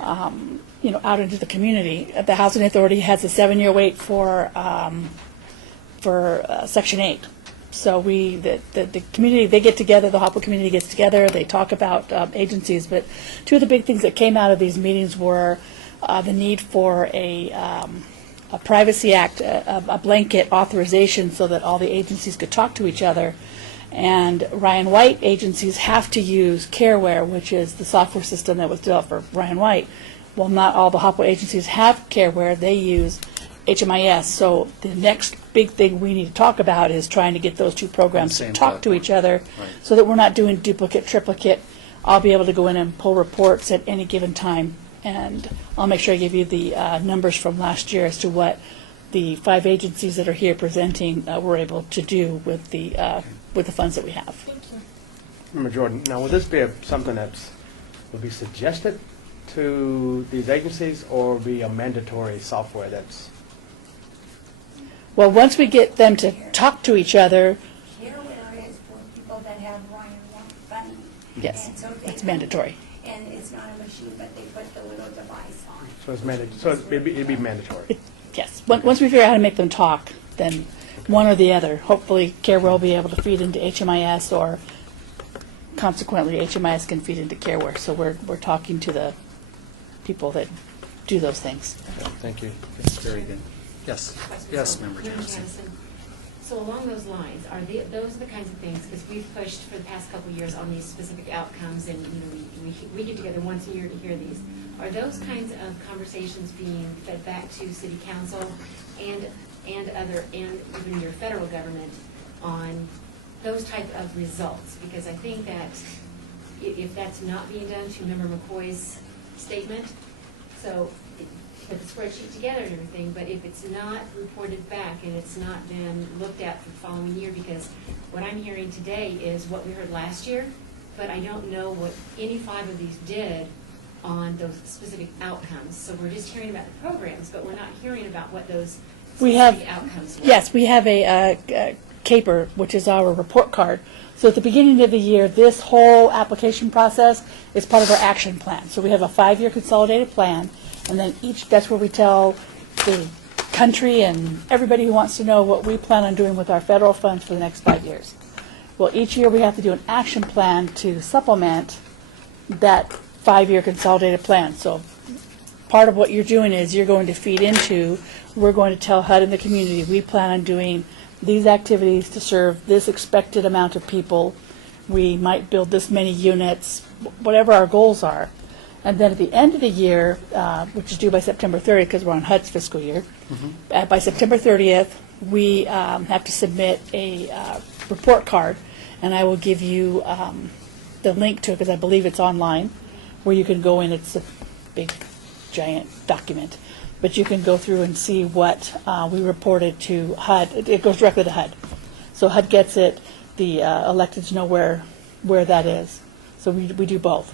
out into the community. The Housing Authority has a 7-year wait for Section 8. So the community, they get together, the Hopewell community gets together, they talk about agencies, but 2 of the big things that came out of these meetings were the need for a Privacy Act, a blanket authorization so that all the agencies could talk to each other. And Ryan White agencies have to use Careware, which is the software system that was developed for Ryan White. Well, not all the Hopewell agencies have Careware. They use HMIS. So the next big thing we need to talk about is trying to get those 2 programs to talk to each other, so that we're not doing duplicate, triplicate. I'll be able to go in and pull reports at any given time. And I'll make sure I give you the numbers from last year as to what the 5 agencies that are here presenting were able to do with the funds that we have. Member Jordan, now would this be something that would be suggested to these agencies, or be a mandatory software that's? Well, once we get them to talk to each other. Careware is for people that have Ryan White funding. Yes, And so it's mandatory. And it's not a machine, but they put the little device on. So it's mandatory. So it'd be mandatory. Yes. Once we figure out how to make them talk, then one or the other. Hopefully, Careware will be able to feed into HMIS, or consequently, HMIS can feed into Careware. So we're talking to the people that do those things. Thank you. Very good. Yes. Yes, Member Janison. So along those lines, those are the kinds of things, because we've pushed for the past couple of years on these specific outcomes, and we get together once a year to hear these. Are those kinds of conversations being fed back to City Council and even your federal government on those type of results? Because I think that if that's not being done, to Member McCoy's statement, So, put the spreadsheet together and everything, but if it's not reported back and it's not then looked at for the following year, because what I'm hearing today is what we heard last year, but I don't know what any 5 of these did on those specific outcomes. So we're just hearing about the programs, but we're not hearing about what those We have, specific outcomes were. yes, we have a CAPER, which is our report card. So at the beginning of the year, this whole application process is part of our action plan. So we have a 5-year consolidated plan, and then that's where we tell the country and everybody who wants to know what we plan on doing with our federal funds for the next 5 years. Well, each year we have to do an action plan to supplement that 5-year consolidated plan. So part of what you're doing is you're going to feed into, we're going to tell HUD and the community, we plan on doing these activities to serve this expected amount of people. We might build this many units, whatever our goals are. And then at the end of the year, which is due by September 30th, because we're on HUD's fiscal year, by September 30th, we have to submit a report card, and I will give you the link to it, because I believe it's online, where you can go in. It's a big, giant document. But you can go through and see what we reported to HUD. It goes directly to HUD. So HUD gets it, the electeds know where that is. So we do both.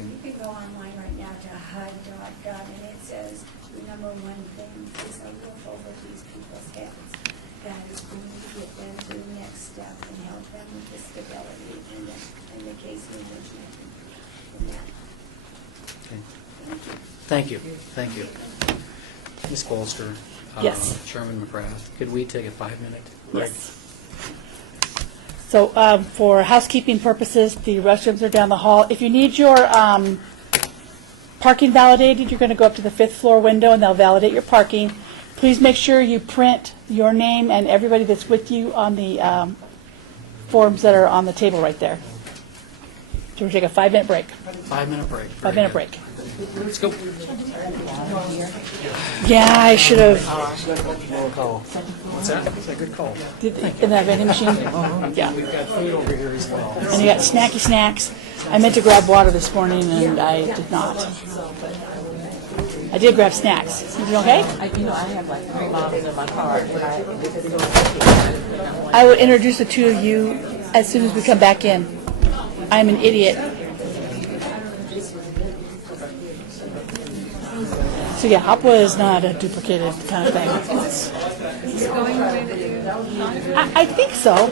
You can go online right now to HUD.gov, and it says the number one thing is a roof over these people's heads. That is going to get them to the next step and help them with the stability and the case management and that. Thank you. Thank you. Ms. Bolster. Yes. Chairman McGrath, could we take a 5-minute break? Yes. So for housekeeping purposes, the restrooms are down the hall. If you need your parking validated, you're going to go up to the 5th floor window and they'll validate your parking. Please make sure you print your name and everybody that's with you on the forms that are on the table right there. So we'll take a 5-minute break. 5-minute break. 5-minute break. Let's go. Yeah, I should have. What's that? That's a good call. In that vending machine? Yeah. We've got food over here as well. And you got snacky snacks. I meant to grab water this morning and I did not. I did grab snacks. Is it okay? I have like 3 bottles in my car. I will introduce the two of you as soon as we come back in. I'm an idiot. So yeah, Hopwa is not a duplicated kind of thing. Is it going the way that you thought? I think so.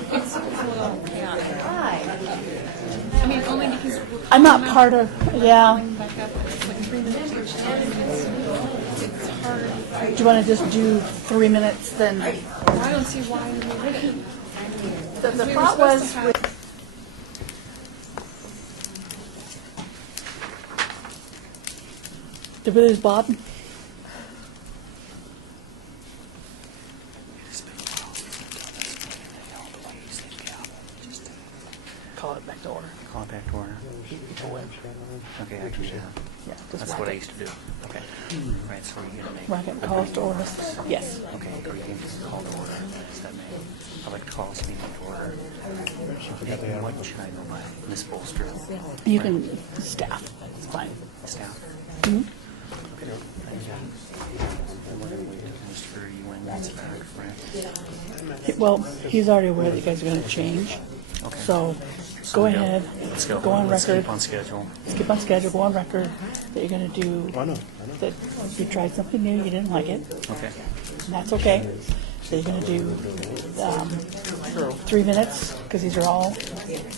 I mean, only because I'm not part of, yeah. back up at like 3 minutes each time. It's hard. Do you want to just do 3 minutes then? I don't see why we wouldn't. The We were thought supposed was, to have- did we lose Bob? Call it back to order. Call it back to order. Okay, I can do that. Yeah, just That's whack what I it. used to do. Okay. Right, so we're going to make... Whack it, call us to order. Yes. Okay, or you can just call to order. Is that name? I'd like to call this meeting to order. What should I go by? Ms. Bolster? You can, staff, it's fine. Staff? Mhm. Okay. Thank you. Mr. Ewan, that's back, right? Well, he's already aware that you guys are going to change. Okay. So go we go. ahead, Let's go. go on Let's record. keep on schedule. Keep on schedule, go on record that you're going to do, I know. that you tried something new, you didn't like it, Okay. and that's okay. So you're going to do 3 minutes, because these are all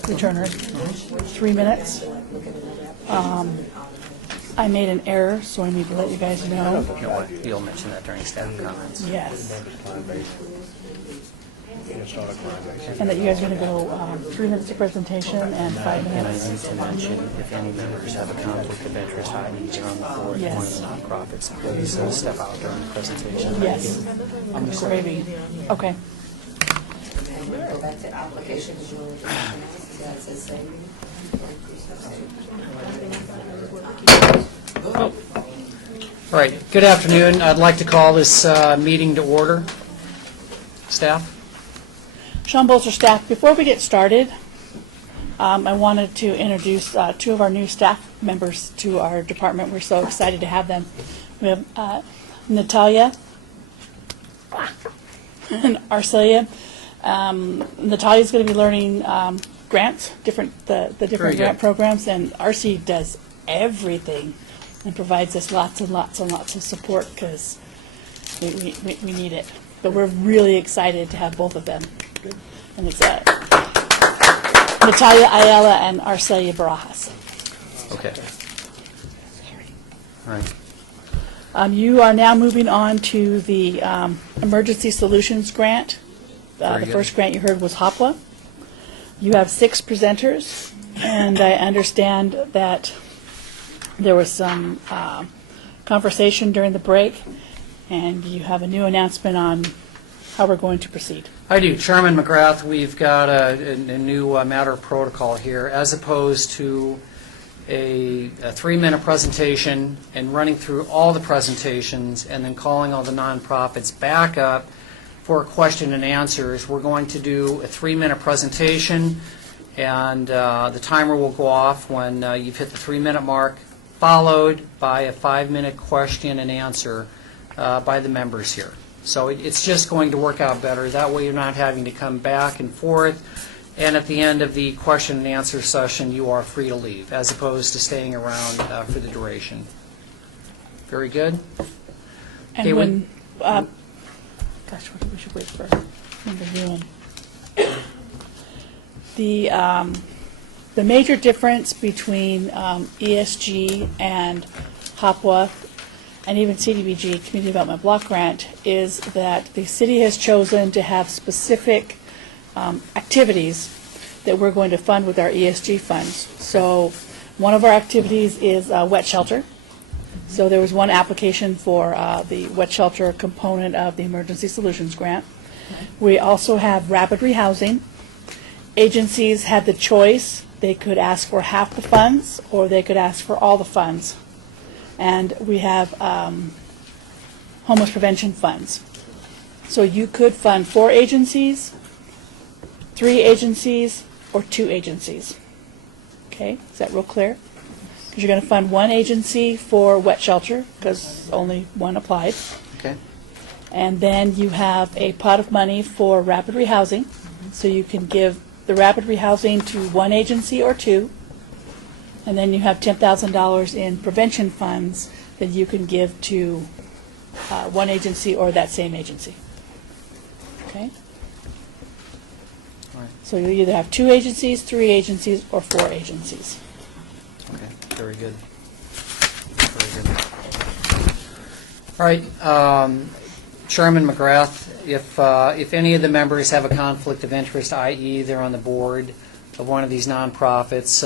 returners. 3 minutes. I made an error, so I need to let you guys know. You'll mention that during staff comments. Yes. And that you guys are going to go 3 minutes of presentation and 5 And I minutes. need to mention, if any members have a conflict of interest, I need to on the board, Yes. one of the nonprofits, please step out during the presentation. Yes. Gravy. Okay. Go back to applications. That's the same. All right, good afternoon. I'd like to call this meeting to order. Staff? Sean Bolzer, staff, before we get started, I wanted to introduce two of our new staff members to our department. We're so excited to have them. We have Natalia and Arcelia. Natalia's going to be learning grants, the Very different grant good. programs, and RC does everything and provides us lots and lots and lots of support because we need it. But we're really excited to have both of them. And it's Natalia Ayala and Arcelia Barajas. Okay. All right. You are now moving on to the Emergency Solutions Grant. Very The good. first grant you heard was HOPWA. You have 6 presenters, and I understand that there was some conversation during the break, and you have a new announcement on how we're going to proceed. I do. Chairman McGrath, we've got a new matter of protocol here. As opposed to a 3-minute presentation and running through all the presentations and then calling all the nonprofits back up for question and answers, we're going to do a 3-minute presentation, and the timer will go off when you've hit the 3-minute mark, followed by a 5-minute question and answer by the members here. So it's just going to work out better. That way you're not having to come back and forth, and at the end of the question and answer session, you are free to leave, as opposed to staying around for the duration. Very good? And Okay, when, gosh, we should wait for number new one. The major difference between ESG and HOPWA and even CDBG, Community Development Block Grant, is that the city has chosen to have specific activities that we're going to fund with our ESG funds. So one of our activities is wet shelter. So there was one application for the wet shelter component of the Emergency Solutions Grant. We also have rapid rehousing. Agencies had the choice. They could ask for half the funds, or they could ask for all the funds. And we have homeless prevention funds. So you could fund 4 agencies, 3 agencies, or 2 agencies. Okay, is that real clear? Because you're going to fund 1 agency for wet shelter, because only one applied. Okay. And then you have a pot of money for rapid rehousing. So you can give the rapid rehousing to 1 agency or 2. And then you have $10,000 in prevention funds that you can give to 1 agency or that same agency. Okay? All right. So you either have 2 agencies, 3 agencies, or 4 agencies. Okay, very good. Very good. All right, Chairman McGrath, if any of the members have a conflict of interest, i.e. they're on the board of one of these nonprofits,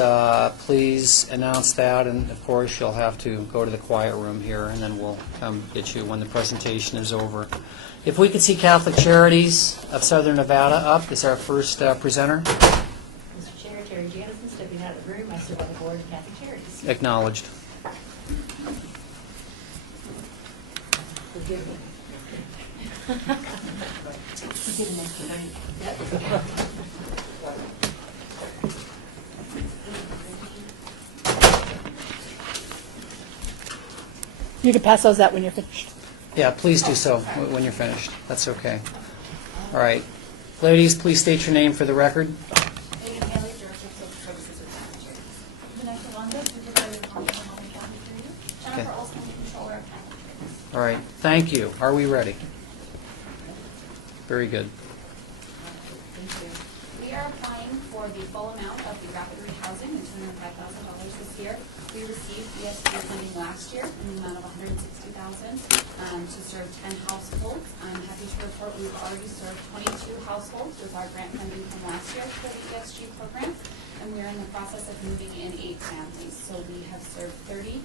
please announce that, and of course you'll have to go to the quiet room here, and then we'll come get you when the presentation is over. If we could see Catholic Charities of Southern Nevada up as our first presenter. Mr. Chair, Terry Jansen, stepping out of the room, I serve on the board of Catholic Charities. Acknowledged. Forgive me. Forgive me, Mr. Knight. You can pass those out when you're finished. Yeah, please do so when you're finished. That's okay. All right. Ladies, please state your name for the record. Amy Haley, Director of Social Services with Catholic Charities. Vanessa Longo, Supervisor of Home and Home County Charities. Jennifer Olson, Controller of Catholic Charities. All right. Thank you. Are we ready? Very good. We are applying for the full amount of the rapid rehousing, the $205,000 this year. We received ESG funding last year in the amount of $160,000 to serve 10 households. I'm happy to report we've already served 22 households with our grant funding from last year for the ESG program, and we are in the process of moving in 8 families. So we have served 30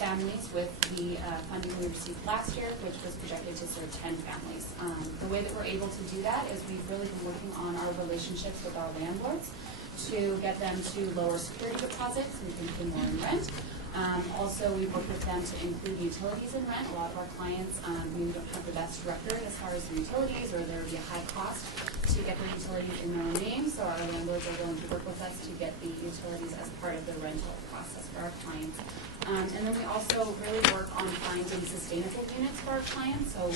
families with the funding we received last year, which was projected to serve 10 families. The way that we're able to do that is we've really been working on our relationships with our landlords to get them to lower security deposits and pay more in rent. Also, we work with them to include utilities in rent. A lot of our clients, we don't have the best record as far as the utilities, or there would be a high cost to get their utilities in their own name, so our landlords are willing to work with us to get the utilities as part of the rental process for our clients. And then we also really work on finding sustainable units for our clients, so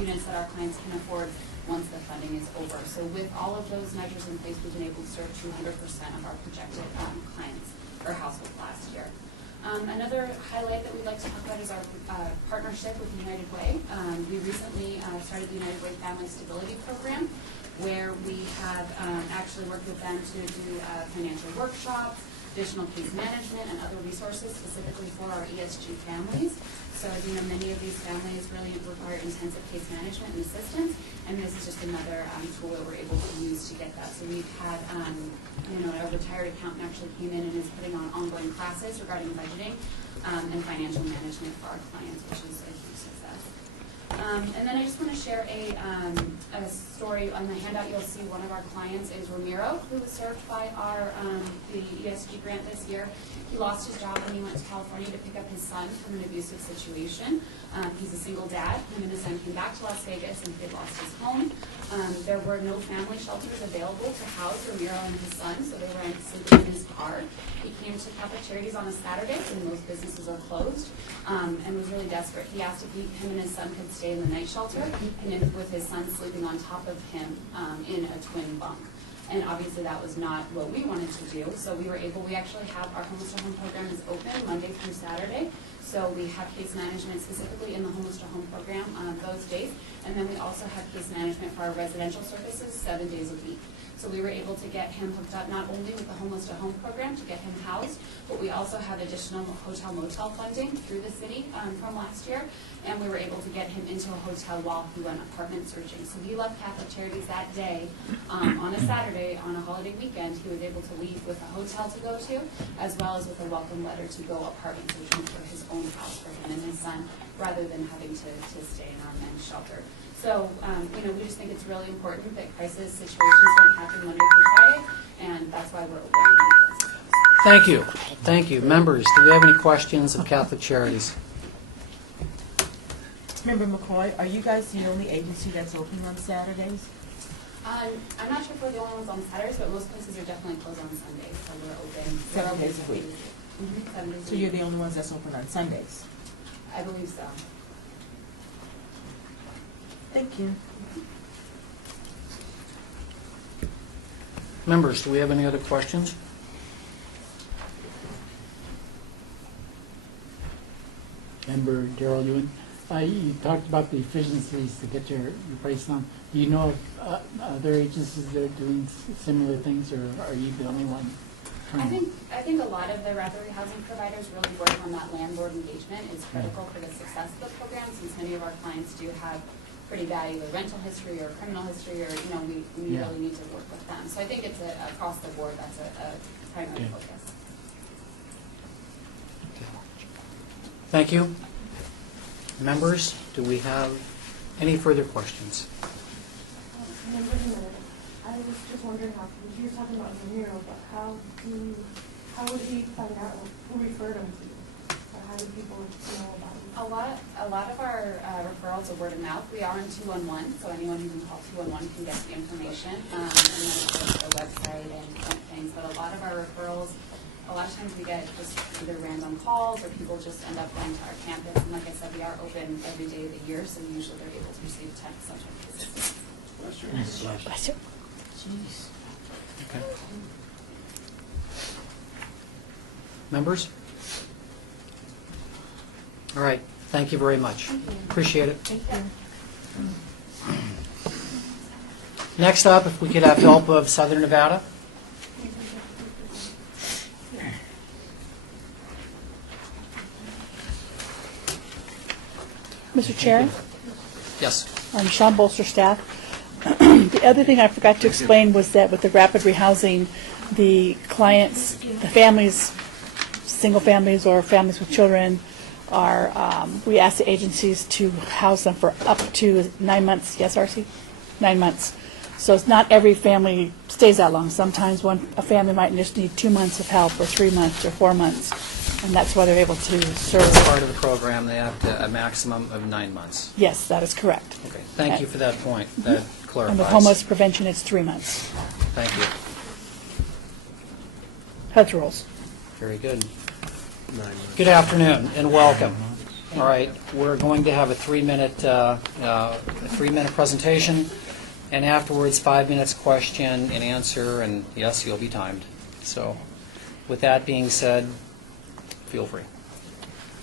units that our clients can afford once the funding is over. So with all of those measures in place, we've been able to serve 200% of our projected clients or households last year. Another highlight that we'd like to talk about is our partnership with United Way. We recently started the United Way Family Stability Program, where we have actually worked with them to do financial workshops, additional case management, and other resources specifically for our ESG families. So as you know, many of these families really require intensive case management and assistance, and this is just another tool that we're able to use to get that. So we've had, a retired accountant actually came in and is putting on ongoing classes regarding budgeting and financial management for our clients, which is a huge success. And then I just want to share a story. On the handout, you'll see one of our clients is Ramiro, who was served by our the ESG grant this year. He lost his job when he went to California to pick up his son from an abusive situation. He's a single dad. Him and his son came back to Las Vegas and they lost his home. There were no family shelters available to house Ramiro and his son, so they were sleeping in his car. He came to Catholic Charities on a Saturday when most businesses are closed, and was really desperate. He asked if him and his son could stay in the night shelter, and with his son sleeping on top of him in a twin bunk. And obviously that was not what we wanted to do, so we actually have our Homeless to Home program is open Monday through Saturday. So we have case management specifically in the Homeless to Home program those days, and then we also have case management for our residential services 7 days a week. So we were able to get him hooked up not only with the Homeless to Home program to get him housed, but we also have additional hotel motel funding through the city from last year, and we were able to get him into a hotel while he went apartment searching. So he left Catholic Charities that day on a Saturday, on a holiday weekend. He was able to leave with a hotel to go to, as well as with a welcome letter to go apartment searching for his own house for him and his son, rather than having to stay in our men's shelter. So, we just think it's really important that crisis situations don't happen Monday through Friday, and that's why we're open. Thank you. Thank you. Members, do we have any questions of Catholic Charities? Member McCoy, are you guys the only agency that's open on Saturdays? I'm not sure if we're the only ones on Saturdays, but most places are definitely closed on Sundays, so we're open. 7 days a week. 7 days a So week. you're the only ones that's open on Sundays? I believe so. Thank you. Members, do we have any other questions? Member Darrell Ewan, you talked about the efficiencies to get your price down. Do you know of other agencies that are doing similar things, or are you the only one? I think a lot of the rapid housing providers really work on that landlord engagement. It's critical for the success of the program, since many of our clients do have pretty bad either rental history or criminal history, or we really need to work with them. So I think it's across the board. That's a primary focus. Thank you. Members, do we have any further questions? Member Jimenez, I was just wondering how, you were talking about Ramiro, but how would he find out who referred him to you? Or how do people know about him? A lot of our referrals are word of mouth. We are on 211, so anyone who can call 211 can get the information. And then of course the website and different things. But a lot of our referrals, a lot of times we get just either random calls or people just end up going to our campus. And like I said, we are open every day of the year, so usually they're able to receive some type of assistance. Bless you. Jeez. Okay. Members? All right. Thank you very much. Appreciate it. Thank you. Next up, if we could have help of Southern Nevada. Mr. Chair? Yes. Sean Bolster, staff. The other thing I forgot to explain was that with the rapid rehousing, the clients, the families, single families or families with children, we ask the agencies to house them for up to 9 months. Yes, RC? 9 months. So it's not every family stays that long. Sometimes a family might just need 2 months of help, or 3 months, or 4 months. And that's why they're able to serve. As part of the program, they have a maximum of 9 months. Yes, that is correct. Okay. Thank you for that point. That clarifies. And with homeless prevention, it's 3 months. Thank you. HUD's rules. Very good. Good afternoon and welcome. All right, we're going to have a 3-minute presentation, and afterwards 5 minutes question and answer, and yes, you'll be timed. So, with that being said, feel free.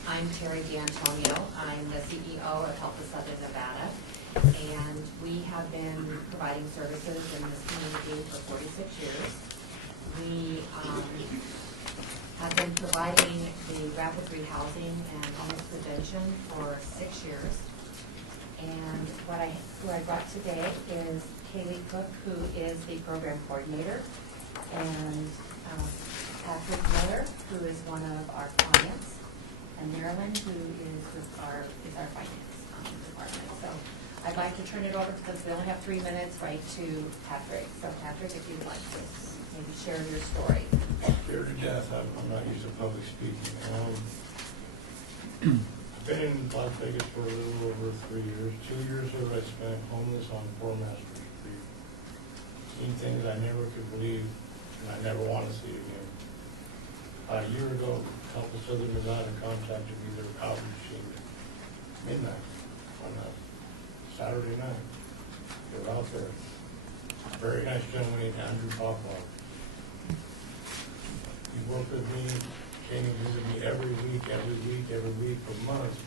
I'm Terry D'Antonio. I'm the CEO of Help of Southern Nevada, and we have been providing services in this community for 46 years. We have been providing the rapid rehousing and homeless prevention for 6 years. And who I brought today is Kaylee Cook, who is the program coordinator, and Patrick Miller, who is one of our clients, and Marilyn, who is our finance department. So I'd like to turn it over, because we only have 3 minutes, right to Patrick. So Patrick, if you'd like to maybe share your story. Scared to death. I'm not used to public speaking. I've been in Las Vegas for a little over 3 years. 2 years of it I spent homeless on Poor Master Street. Seen things I never could believe, and I never want to see again. A year ago, Help of Southern Nevada contacted me, their outreach team, midnight on a Saturday night. They were out there. Very nice gentleman named Andrew Poplar. He worked with me, came and visited me every week for months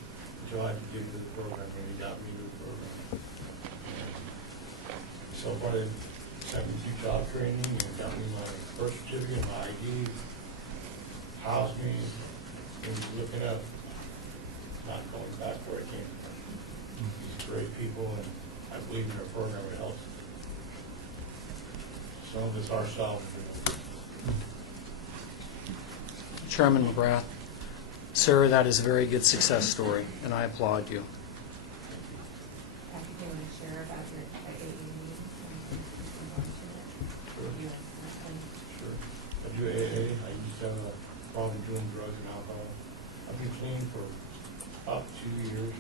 until I could get into the program, and he got me to the program. So far, they sent me through job training and got me my birth certificate, my ID, housed me, and looking up, not going back where I came from. These great people, and I believe in their program, it helps. Some of us ourselves, Chairman McGrath, sir, that is a very good success story, and I applaud you. Patrick, do you want to share about your AA meetings? Sure. I do AA. I used to have a problem doing drugs and alcohol. I've been clean for about 2 years.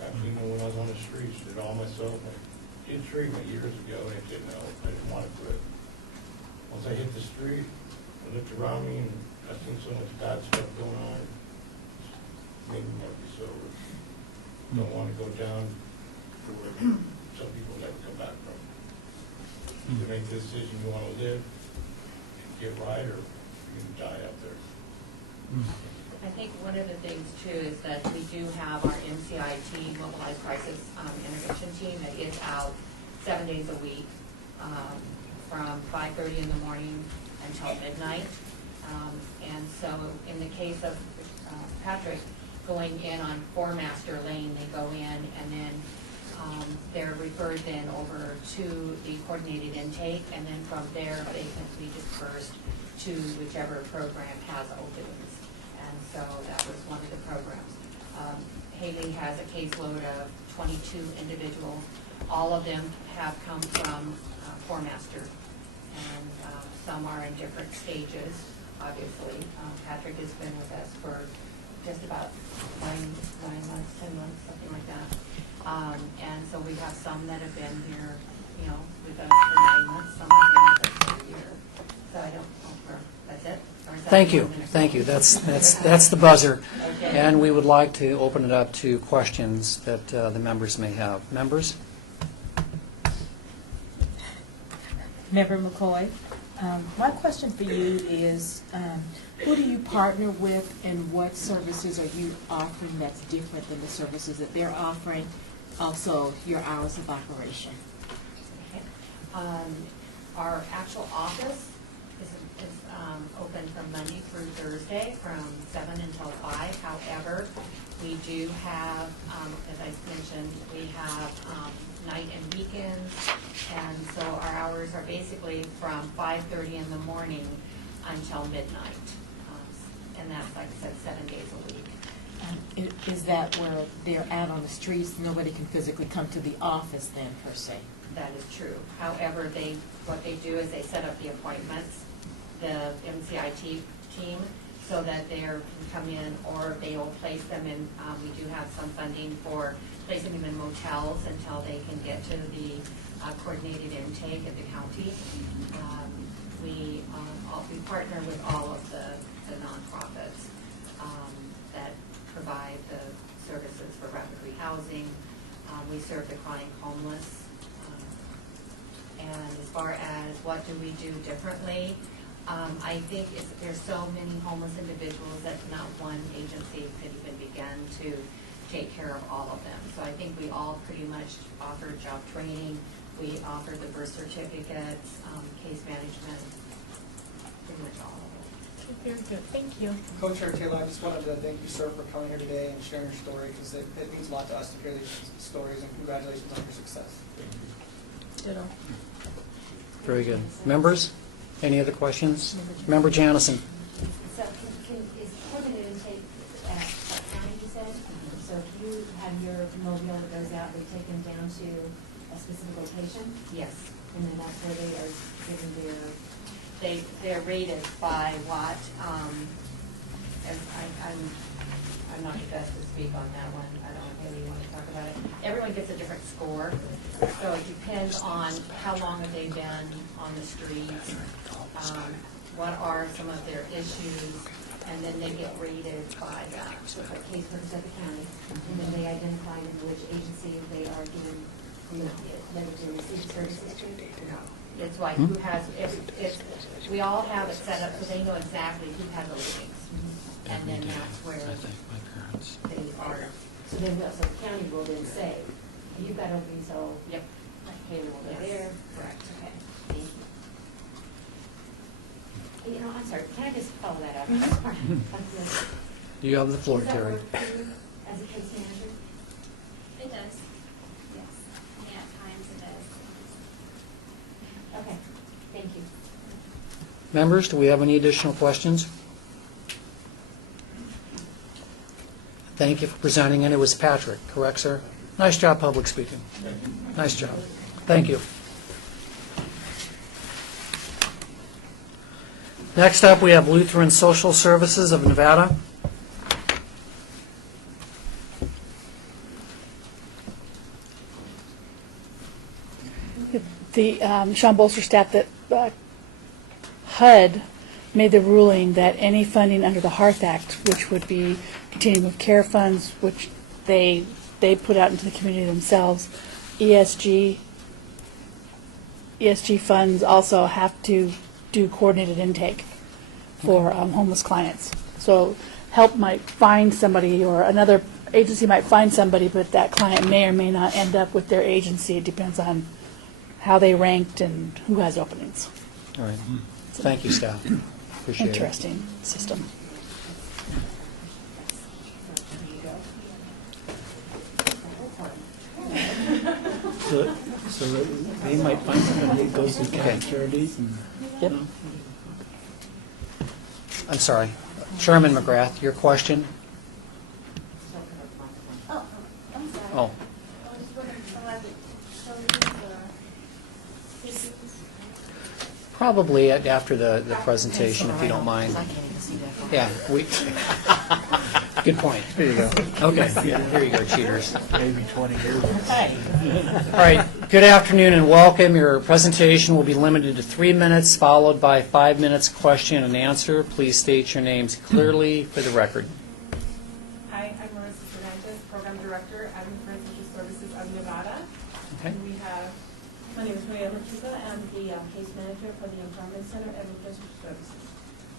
Actually, when I was on the streets, did it all myself. I did treatment years ago, and it didn't help. I didn't want to quit. Once I hit the street, I looked around me, and I seen so much bad stuff going on. It made me want to be sober. Don't want to go down to where some people never come back from. To make the decision you want to live and get right, or you can die out there. I think one of the things too is that we do have our MCIT, Mobilized Crisis Intervention Team, that is out 7 days a week from 5:30 in the morning until midnight. And so in the case of Patrick going in on Four Master Lane, they go in and then they're referred then over to the coordinated intake, and then from there they can be dispersed to whichever program has openings. And so that was one of the programs. Haley has a caseload of 22 individuals. All of them have come from Four Master, and some are in different stages, obviously. Patrick has been with us for just about 9 months, 10 months, something like that. And so we have some that have been here, with us for 9 months, some have been with us for a year. So I don't know, that's it? Or is that Thank you. 1 minute? Thank you. That's the buzzer. Okay. And we would like to open it up to questions that the members may have. Members? Member McCoy, my question for you is, who do you partner with, and what services are you offering that's different than the services that they're offering? Also, your hours of operation. Okay. Our actual office is open from Monday through Thursday from 7 until 5. However, we do have, as I mentioned, we have night and weekends, and so our hours are basically from 5:30 in the morning until midnight. And that's, like I said, 7 days a week. Is that where they're out on the streets? Nobody can physically come to the office then, per se? That is true. However, what they do is they set up the appointments, the MCIT team, so that they can come in, or they will place them in. We do have some funding for placing them in motels until they can get to the coordinated intake at the county. We partner with all of the nonprofits that provide the services for rapid rehousing. We serve the chronic homeless. And as far as what do we do differently, I think there's so many homeless individuals that not one agency could even begin to take care of all of them. So I think we all pretty much offer job training. We offer the birth certificates, case management, pretty much all of it. Very good, thank you. Coach Taylor, I just wanted to thank you, sir, for coming here today and sharing your story, because it means a lot to us to hear these stories, and congratulations on your success. Ditto. Very good. Members, any other questions? Member Janison. So is coordinated intake at Clark County, you said? So if you have your mobile that goes out, they take them down to a specific location? Yes. And then that's where they are given their, They're rated by what, I'm not the best to speak on that one. I don't really want to talk about it. Everyone gets a different score, so it depends on how long have they been on the streets, what are some of their issues, and then they get rated by that. like case for Suffolk County, and then they identify in which agency they are given, they to receive services to? It's like who has, we all have it set up so they know exactly who has openings. And then that's where they are. So then, so the county will then say, you've got openings, so. Yep. Taylor will be there. Correct. Okay, thank you. You know, I'm sorry, can I just follow that up? You have the floor, Does that Terry. work for you as a case manager? It does, yes. Yeah, at times it does. Okay, thank you. Members, do we have any additional questions? Thank you for presenting, and it was Patrick, correct, sir? Nice job public speaking. Nice job. Thank you. Next up, we have Lutheran Social Services of Nevada. The Sean Bolster staff that HUD made the ruling that any funding under the Hearth Act, which would be continuing with care funds, which they put out into the community themselves, ESG funds also have to do coordinated intake for homeless clients. So HELP might find somebody, or another agency might find somebody, but that client may or may not end up with their agency. It depends on how they ranked and who has openings. All right. Thank you, staff. Appreciate it. Interesting system. So they might find somebody that goes to charities and. Yep. I'm sorry. Chairman McGrath, your question? Oh, I'm sorry. Oh. I was just wondering, shall I show these, issues? Probably after the presentation, if you don't mind. Yeah, good point. There you go. Okay, here you go, cheaters. Maybe 20 years. All right, good afternoon and welcome. Your presentation will be limited to 3 minutes, followed by 5 minutes question and answer. Please state your names clearly for the record. Hi, I'm Marissa Fernandez, Program Director at Lutheran Social Services of Nevada. Okay. And we have, my name is Maria Machuca, I'm the case manager for the Empowerment Center at Lutheran Social Services.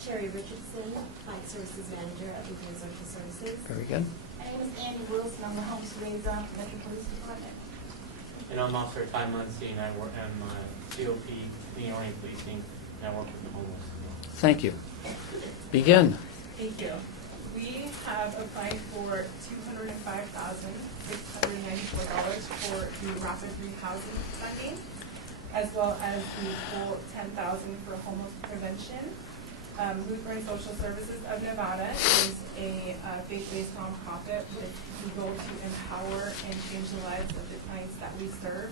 Sherry Richardson, Client Services Manager at Lutheran Social Services. Very good. My name is Andy Wilson, I'm the Homeless Liaison for Metro Police Department. And I'm Officer Ty Muncie, and I work on my COP, community policing, and I work with the homeless. Thank you. Begin. Thank you. We have applied for $205,694 for the rapid rehousing funding, as well as the full $10,000 for homeless prevention. Lutheran Social Services of Nevada is a faith-based nonprofit with the goal to empower and change the lives of the clients that we serve.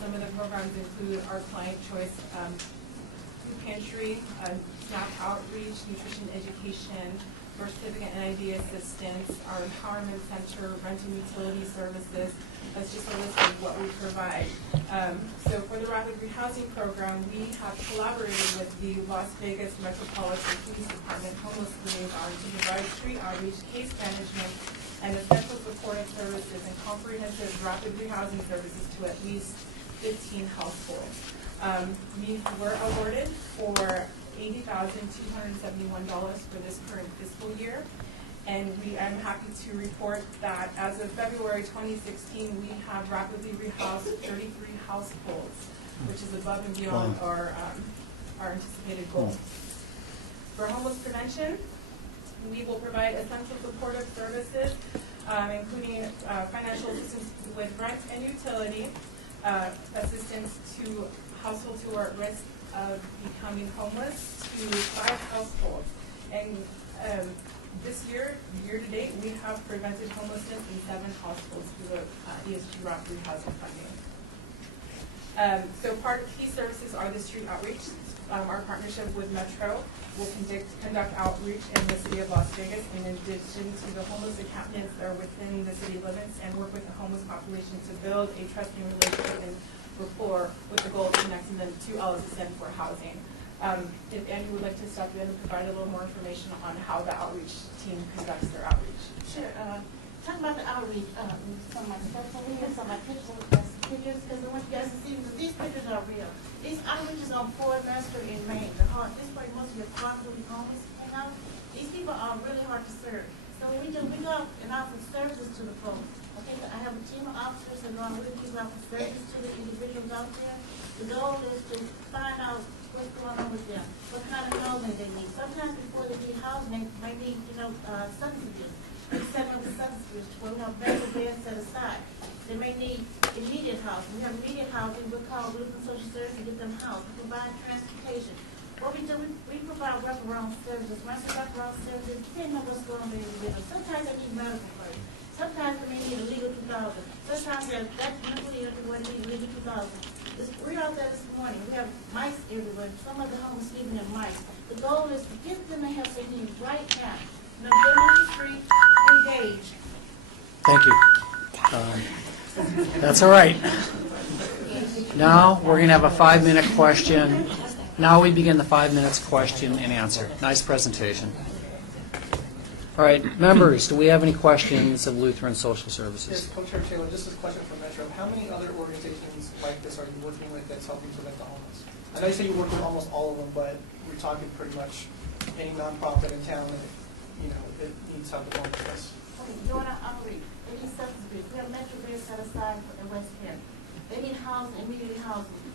Some of the programs include our client choice food pantry, SNAP outreach, nutrition education, birth certificate and ID assistance, our empowerment center, rent and utility services. That's just a list of what we provide. So for the rapid rehousing program, we have collaborated with the Las Vegas Metropolitan Police Department Homeless Liaison to provide street outreach, case management, and essential supportive services and comprehensive rapid rehousing services to at least 15 households. We were awarded for $80,271 for this current fiscal year. And I'm happy to report that as of February 2016, we have rapidly rehoused 33 households, which is above and beyond our anticipated goal. For homeless prevention, we will provide essential supportive services, including financial assistance with rent and utility, assistance to households who are at risk of becoming homeless, to 5 households. And this year, year to date, we have prevented homelessness in 7 households through the ESG rapid rehousing funding. So part of key services are the street outreach. Our partnership with Metro will conduct outreach in the city of Las Vegas in addition to the homeless encampments that are within the city limits, and work with the homeless population to build a trusting relationship and rapport with the goal of connecting them to LSSN for housing. If Andy would like to step in and provide a little more information on how the outreach team conducts their outreach. Sure. Talk about the outreach. Some of my stuff over here, some of my pictures, because I want you guys to see, because these pictures are real. These outreaches on Ford Master in Maine. This way most of your farms will be homeless. You know, these people are really hard to serve. So what we do, we go out and offer services to the folks. Okay, I have a team of officers that go out with these offer services to the individuals out there. The goal is to find out what's going on with them, what kind of housing they need. Sometimes before they need housing, they might need, substance abuse. We set up a substance abuse where we have medical beds set aside. They may need immediate housing. We have immediate housing. We'll call Lutheran Social Services to get them housed. We provide transportation. What we do, we provide wraparound services. When I say wraparound services, depending on what's going on with the individual. Sometimes they need medical care. Sometimes they may need a legal 2000. Sometimes that's mentally ill people need a legal 2000. We're out there this morning. We have mice everywhere. Some of the homeless sleeping in mice. The goal is to get them the help they need right now. Get them on the street, engage. Thank you. That's all right. Now, we're going to have a 5-minute question. Now we begin the 5 minutes question and answer. Nice presentation. All right, members, do we have any questions of Lutheran Social Services? Yes, Co-Chair Taylor, just a question for Metro. How many other organizations like this are you working with that's helping prevent the homeless? I know you said you work with almost all of them, but we're talking pretty much any nonprofit in town that, that needs help with homelessness. Okay, doing our outreach. They need substance abuse. We have Metro beds set aside for the West End. They need housing, immediate housing.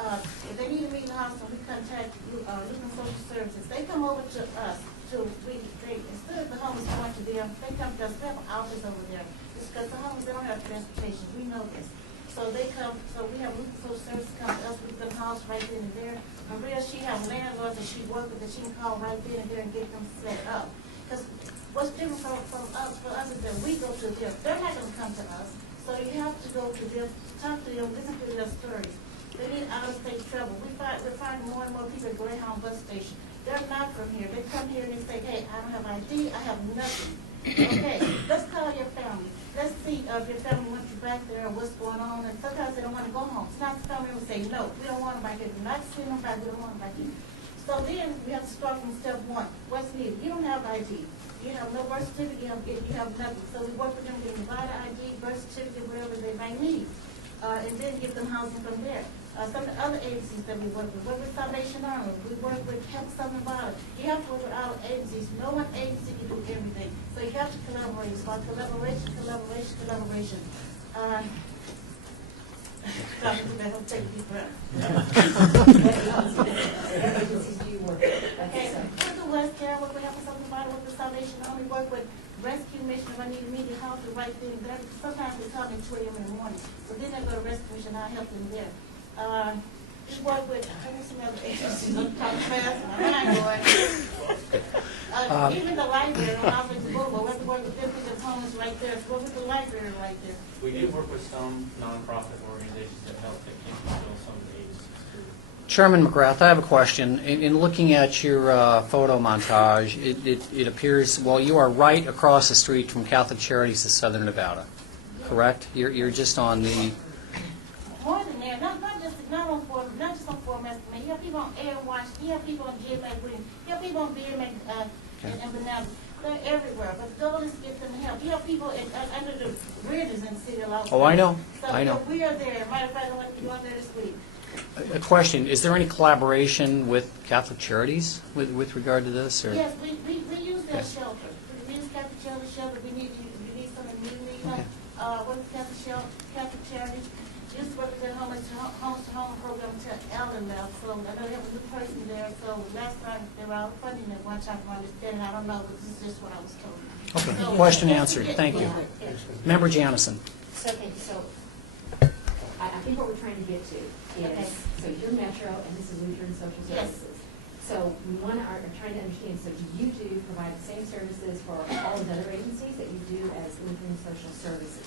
If they need immediate housing, we contact Lutheran Social Services. They come over to us. Instead of the homeless going to them, they come to us. We have an office over there. It's because the homeless, they don't have transportation. We know this. So they come, so we have Lutheran Social Services come to us with the house right then and there. Maria, she has landlords that she works with that she can call right then and there and get them set up. Because what's different for us is that we go to them. They're not going to come to us. So you have to go to them, talk to them, listen to their stories. They need out-of-state travel. We're finding more and more people at Greyhound bus station. They're not from here. They come here and they say, hey, I don't have ID, I have nothing. Okay, let's call your family. Let's see if your family wants you back there or what's going on. And sometimes they don't want to go home. Sometimes the family will say, no, we don't want them back here. We're not seeing them back, we don't want them back here. So then we have to start from step 1. What's needed? You don't have ID. You have no birth certificate, you have nothing. So we work with them, we provide an ID, birth certificate, whatever they might need. And then give them housing from there. Some of the other agencies that we work with Salvation Army, we work with Help Southern Bottom. You have to work with our agencies. No one agency can do everything. So you have to collaborate. It's about collaboration. Don't take a deep breath. Agencies do you work with? Okay, work with West Care, work with Help Southern Bottom, work with Salvation Army, work with Rescue Mission if I need immediate help the right thing there. Sometimes they call me 2 a.m. in the morning. So then I go to Rescue Mission, I'll help them there. We work with some other agencies. I'm talking fast. Even the library on Albert Boulevard, we have to work with them because homeless right there. So work with the library right there. We do work with some nonprofit organizations that help that can fulfill some of the agencies too. Chairman McGrath, I have a question. In looking at your photo montage, it appears, well, you are right across the street from Catholic Charities of Southern Nevada, correct? You're just on the, More than that, not just on Fort Mesquite, you have people on Air Watch, you have people on GMA Green, you have people on BMA, and Banana. They're everywhere, but the goal is to get them help. You have people under the bridges in the city of Los Angeles. Oh, I know. So I know. we are there. Matter of fact, I want to be going there this week. a question, is there any collaboration with Catholic Charities with regard to this? Or? Yes, we use their Yes. shelter. We use Catholic shelter. We need some immediately. Okay. What's Catholic Charities? Just work with their home program to Ellen now. So I know they have a new person there. So last time they were out funding it. Watch out for understanding. I don't know, but this is just what I was told. Okay, So, question answered. Thank you. Member Jamison. So, okay, so I think what we're trying to get to is, so you're Metro and this is Lutheran Social Yes. Services. So we are trying to understand, so do you provide the same services for all of the other agencies that you do as Lutheran Social Services?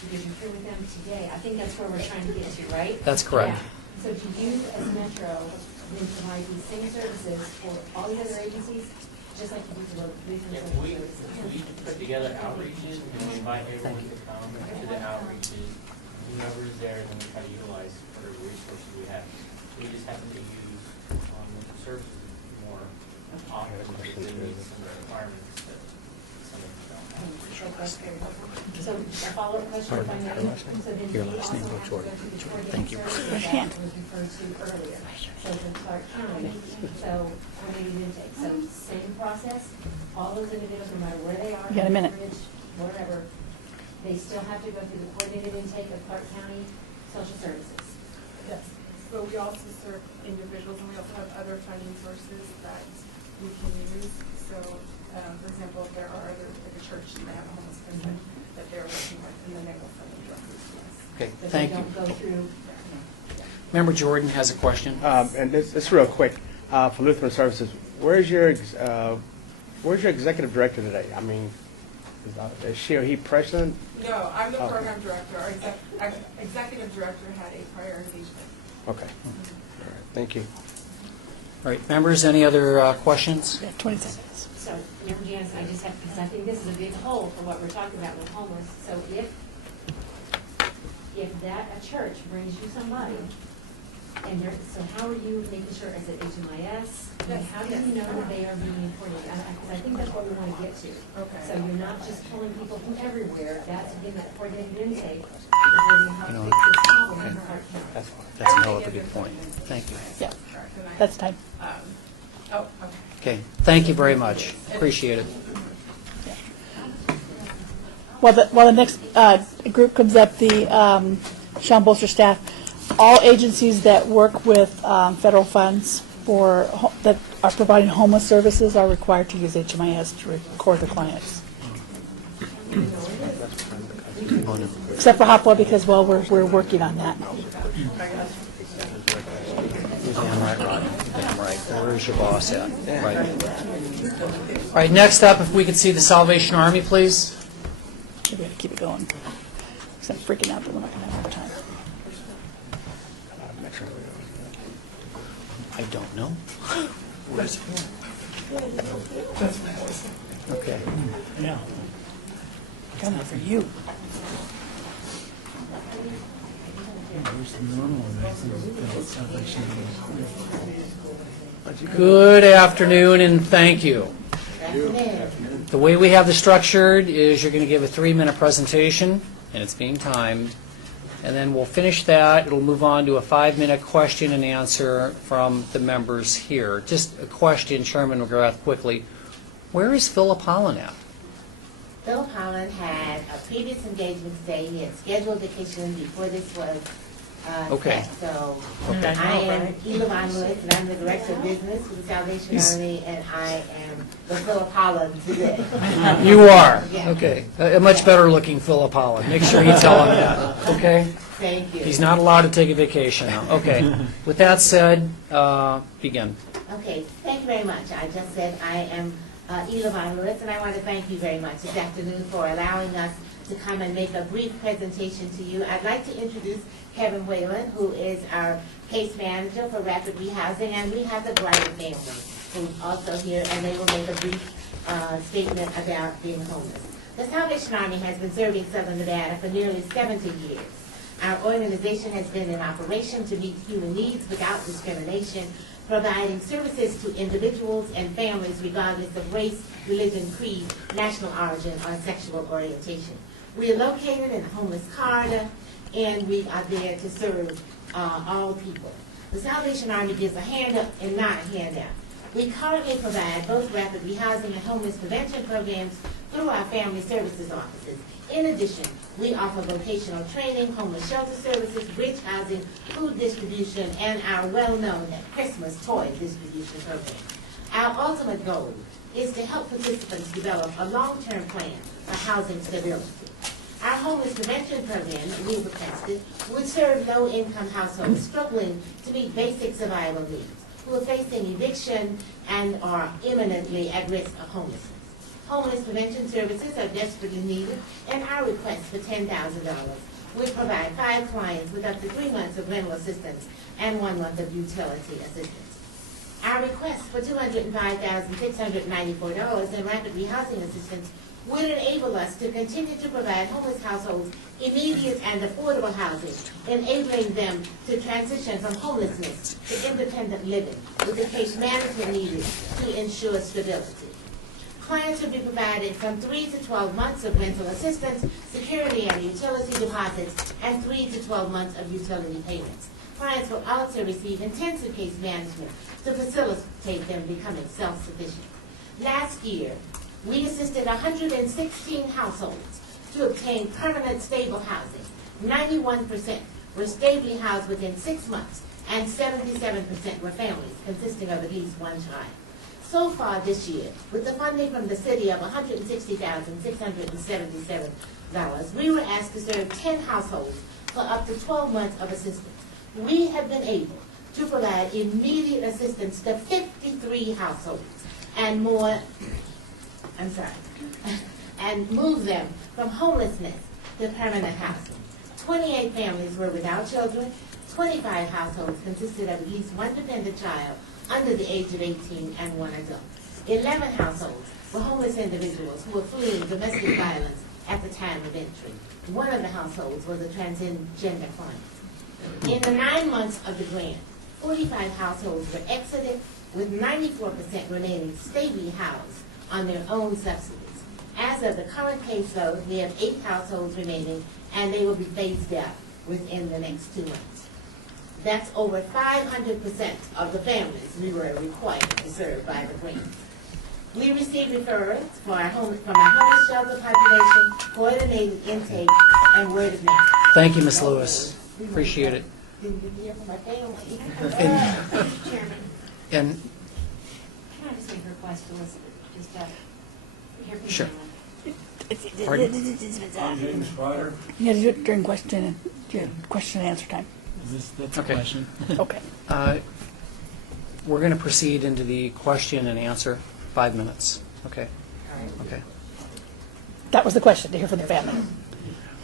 Because you're here with them today. I think that's where we're trying to get to, right? That's correct. Yeah. So do you as Metro then provide these same services for all the other agencies, just like you do for Lutheran Yeah, Social we Services? put together outreaches, and we invite everyone to come to the outreaches, whoever's there, and then we try to utilize whatever resources we have. We just happen to use local services more often because they meet some of the requirements that some of them don't. So a follow-up question, if I may. So then Your you last also name, have to Jordan. go through the Thank you. coordinated services Hand. that was referred to earlier. So the Clark County, so coordinated intake. So same process, all those individuals, no matter where they are. You got a minute. Bridge, wherever, they still have to go through the coordinated intake of Clark County Social Services. Yes, but we also serve individuals, and we also have other funding sources that we can use. So, for example, if there are other, like a church that have a homeless person that they're working with, and then they will send them directly to us. Okay, But thank they you. don't go through. Member Jordan has a question. And this real quick, for Lutheran Services, where's your executive director today? I mean, is she or he present? No, I'm the Okay. program director. Our executive director had a prior engagement. Okay. All right. Thank you. All right, members, any other questions? 20 seconds. So, Member Janice, I just have, because I think this is a big hole for what we're talking about with homeless. So if a church brings you somebody, and so how are you making sure, is it HMIS? I mean, how do you know that they are being imported? Because I think that's what we want to get to. Okay. So you're not just pulling people from everywhere, that's again that coordinated intake. Because we're going to help fix this problem in Clark County. That's a hell of a good point. Thank you. Yeah, that's time. Oh, okay. Okay, thank you very much. Appreciate it. While the next group comes up, the Sean Bolster staff, all agencies that work with federal funds that are providing homeless services are required to use HMIS to record the clients. Except for Hopewell, because, well, we're working on that. Damn right, Ronnie. Damn right. Where's your boss at? Right. All right, next up, if we could see the Salvation Army, please. We gotta keep it going. Because I'm freaking out that we're not gonna have enough time. I don't know. Okay. Yeah. Got one for you. Good afternoon, and thank you. The way we have this structured is you're going to give a 3-minute presentation, and it's being timed, and then we'll finish that. It'll move on to a 5-minute question and answer from the members here. Just a question, Chairman McGrath, quickly. Where is Philip Holland at? Philip Holland had a previous engagement today. He had scheduled vacation before this was Okay. set. So Okay. I am Eva Von Lewis, and I'm the Director of Business for the Salvation Army, and I am the Philip Holland today. You are? Yeah. Okay. A much better-looking Philip Holland. Make sure you tell him that, okay? Thank you. He's not allowed to take a vacation now. Okay. With that said, begin. Okay, thank you very much. I just said I am Elavon Lewis, and I want to thank you very much this afternoon for allowing us to come and make a brief presentation to you. I'd like to introduce Kevin Whalen, who is our case manager for Rapid Rehousing, and we have the Grider family, who's also here, and they will make a brief statement about being homeless. The Salvation Army has been serving Southern Nevada for nearly 70 years. Our organization has been in operation to meet human needs without discrimination, providing services to individuals and families regardless of race, religion, creed, national origin, or sexual orientation. We are located in a homeless corridor, and we are there to serve all people. The Salvation Army gives a hand up and not a handout. We currently provide both rapid rehousing and homeless prevention programs through our family services offices. In addition, we offer vocational training, homeless shelter services, bridge housing, food distribution, and our well-known Christmas toy distribution program. Our ultimate goal is to help participants develop a long-term plan for housing stability. Our homeless prevention program that we requested would serve low-income households struggling to meet basic survival needs, who are facing eviction and are imminently at risk of homelessness. Homeless prevention services are desperately needed, and our request for $10,000 would provide 5 clients with up to 3 months of rental assistance and 1 month of utility assistance. Our request for $205,694 in rapid rehousing assistance would enable us to continue to provide homeless households immediate and affordable housing, enabling them to transition from homelessness to independent living with the case management needed to ensure stability. Clients will be provided from 3 to 12 months of rental assistance, security and utility deposits, and 3 to 12 months of utility payments. Clients will also receive intensive case management to facilitate them becoming self-sufficient. Last year, we assisted 116 households to obtain permanent stable housing. 91% were stably housed within 6 months, and 77% were families consisting of at least 1 child. So far this year, with the funding from the city of $160,677, we were asked to serve 10 households for up to 12 months of assistance. We have been able to provide immediate assistance to 53 households and and move them from homelessness to permanent housing. 28 families were without children. 25 households consisted of at least 1 dependent child under the age of 18 and 1 adult. 11 households were homeless individuals who were fleeing domestic violence at the time of entry. 1 of the households was a transgender client. In the 9 months of the grant, 45 households were exited, with 94% remaining stably housed on their own subsidies. As of the current caseload, we have 8 households remaining, and they will be phased out within the next 2 months. That's over 500% of the families we were required to serve by the grant. We received referrals from our homeless shelter population, coordinated intake, and word of mouth. Thank you, Ms. Lewis. Appreciate it. Didn't get to hear from my family. Chairman, And can I just make a request to listen, just hear from Sure. the Pardon? I'm James Ryder. You gotta do it during question and answer time. That's Okay. a question. Okay. We're going to proceed into the question and answer. 5 minutes. Okay. Okay. That was the question, to hear from the family.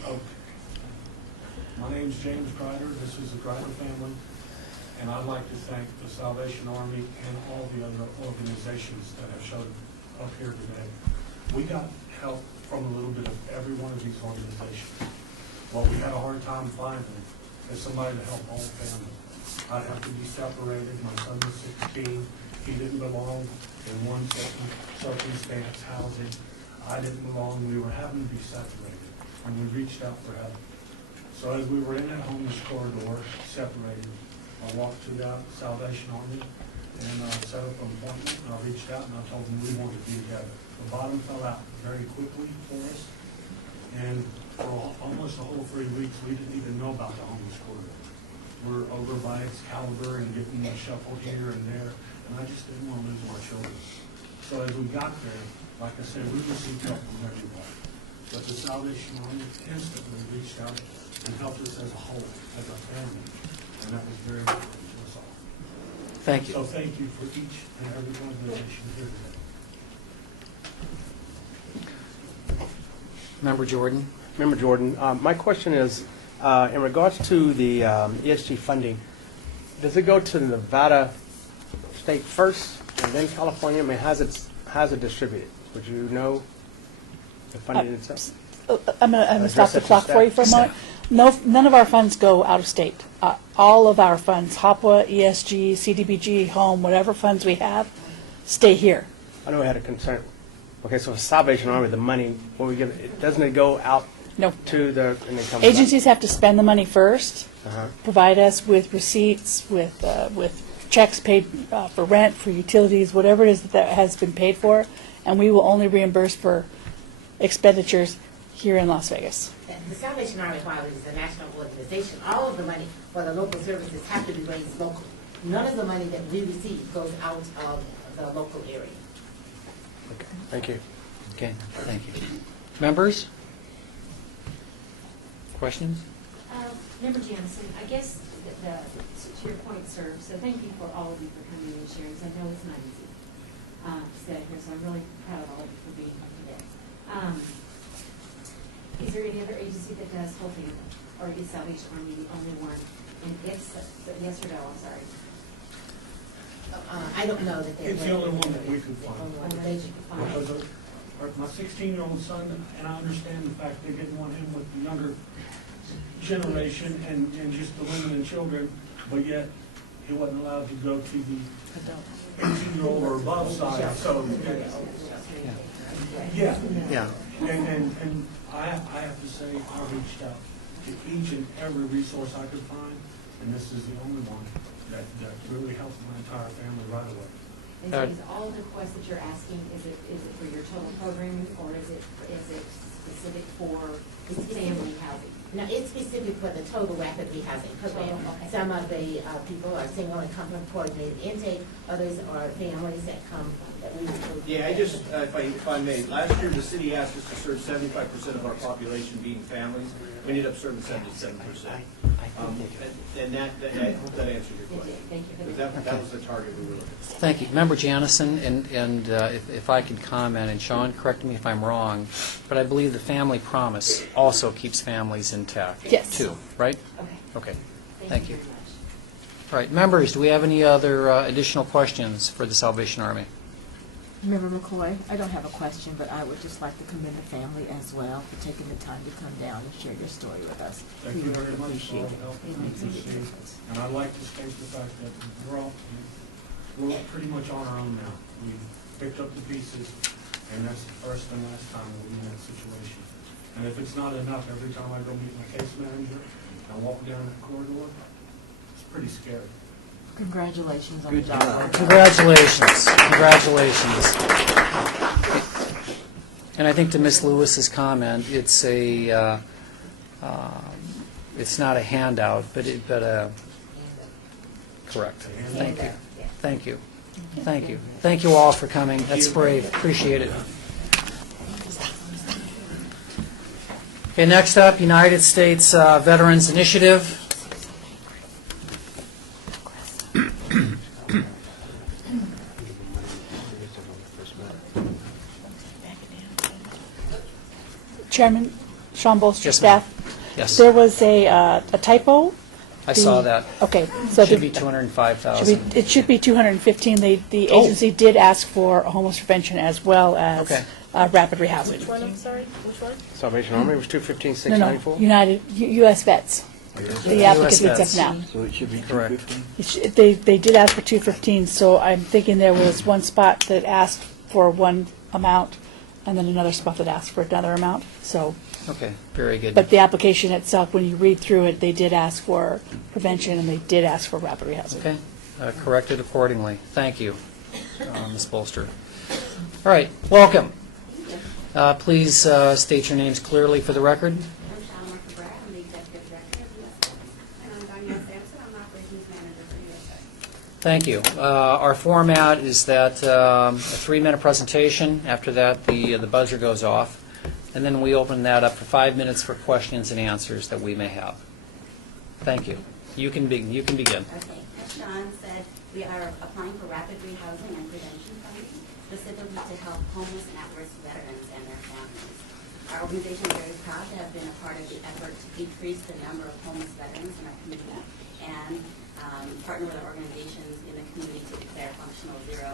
Okay. My name's James Grider. This is the Grider family. And I'd like to thank the Salvation Army and all the other organizations that have showed up here today. We got help from a little bit of every one of these organizations. What we had a hard time finding is somebody to help all families. I'd have to be separated. My son was 16. He didn't belong in one circumstance housing. I didn't belong. We were having to be separated, and we reached out for help. So as we were in that homeless corridor, separated, I walked to the Salvation Army and set up an appointment. And I reached out and I told them we wanted to be together. The bottom fell out very quickly for us, and for almost the whole 3 weeks, we didn't even know about the homeless corridor. We're over by Excalibur and getting shuffled here and there, and I just didn't want to lose my children. So as we got there, like I said, we received help from everybody. But the Salvation Army instantly reached out and helped us as a whole, as a family, and that was very important to us all. Thank you. So thank you for each and every one of the nations here today. Member Jordan? Member Jordan, my question is, in regards to the ESG funding, does it go to Nevada State first and then California? I mean, how's it distributed? Would you know the funding itself? I'm going to stop the Address it to clock for you for a staff. moment. No, none of our funds go out of state. All of our funds, HOPWA, ESG, CDBG, Home, whatever funds we have, stay here. I know I had a concern. Okay, so for Salvation Army, the money, what we give, doesn't it go out No. to the, and then comes back? Agencies have to spend the money first, Uh-huh. provide us with receipts, with checks paid for rent, for utilities, whatever it is that has been paid for, and we will only reimburse for expenditures here in Las Vegas. The Salvation Army, while it is a national organization, all of the money for the local services have to be raised locally. None of the money that we receive goes out of the local area. Thank you. Okay, thank you. Members? Questions? Member Jansen, I guess to your point, sir, so thank you for all of you for coming and sharing, because I know it's not easy to sit here, so I'm really proud of all of you for being here today. Is there any other agency that does whole family, or is Salvation Army the only one? And if so, yes or no, I'm sorry. I don't know that they're. It's the only one that we could find. Only one that you could find. Because my 16-year-old son, and I understand the fact they didn't want him with the younger generation and just the women and children, but yet he wasn't allowed to go to the 18-year-old or above side, so. Yeah. Yeah. And I have to say, I reached out to each and every resource I could find, and this is the only one that really helped my entire family right away. And so is all the requests that you're asking, is it for your total programming, or is it specific for family housing? No, it's specific for the total rapid rehousing program. Okay. Some of the people are single and come from coordinated intake, others are families that come that we. Yeah, I just, if I may, last year the city asked us to serve 75% of our population being families. We ended up serving 77%. And I hope that answers your question. Thank you. Because that was the target we were looking for. Thank you. Member Janison, and if I could comment, and Sean, correct me if I'm wrong, but I believe the Family Promise also keeps families intact. Yes. Too, right? Okay. Okay. Thank you. All right, members, do we have any other additional questions for the Salvation Army? Member McCoy, I don't have a question, but I would just like to commend the family as well for taking the time to come down and share your story with us. Thank you very much for all appreciate the it. help It and makes a big appreciate. difference. And I'd like to state the fact that we're pretty much on our own now. We picked up the pieces, and that's the first and last time we'll be in that situation. And if it's not enough, every time I go meet my case manager, I walk down that corridor, it's pretty scary. Congratulations on the job. Congratulations. Congratulations. And I think to Ms. Lewis's comment, it's it's not a handout, but correct. Thank you. Thank you. Thank you. Thank you all for coming. That's brave. Appreciate it. Okay, next up, United States Veterans Initiative. Chairman, Sean Bolster, Yes, ma'am. staff. Yes. There was a typo. I saw that. Okay. So Should the- be 205,000. It should be 215. The Oh. agency did ask for homeless prevention as well as Okay. rapid rehousing. Which one, I'm sorry, which one? Salvation Army was 215, No, no, 694? United, U.S. Vets. The applicant needs us now. So it should be Correct. 250? They did ask for 215, so I'm thinking there was one spot that asked for one amount, and then another spot that asked for another amount, so. Okay, very good. But the application itself, when you read through it, they did ask for prevention, and they did ask for rapid rehousing. Okay, corrected accordingly. Thank you, Ms. Bolster. All right, welcome. Please state your names clearly for the record. I'm Sean McBride, I'm the Executive Director of USA. And I'm Danielle Sampson, I'm Operations Manager for USA. Thank you. Our format is that a 3-minute presentation. After that, the buzzer goes off. And then we open that up for 5 minutes for questions and answers that we may have. Thank you. You can begin. Okay, as Sean said, we are applying for rapid rehousing and prevention funding. specifically to help homeless and at-risk veterans and their families. Our organization is very proud to have been a part of the effort to decrease the number of homeless veterans in our community and partner with our organizations in the community to declare functional zero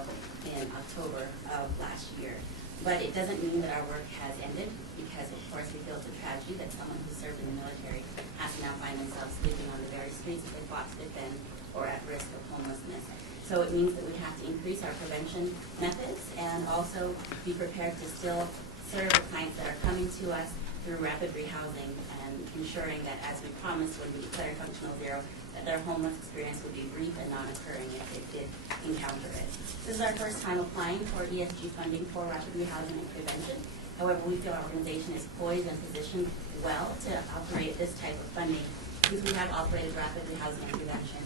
in October of last year. But it doesn't mean that our work has ended, because of course we feel it's a tragedy that someone who served in the military has to now find themselves living on the very streets that they fought to defend or at risk of homelessness. So it means that we have to increase our prevention methods and also be prepared to still serve the clients that are coming to us through rapid rehousing and ensuring that, as we promised when we declared functional zero, that their homeless experience would be brief and non-occurring if they did encounter it. This is our first time applying for ESG funding for rapid rehousing and prevention. However, we feel our organization is poised and positioned well to operate this type of funding, because we have operated rapid rehousing and prevention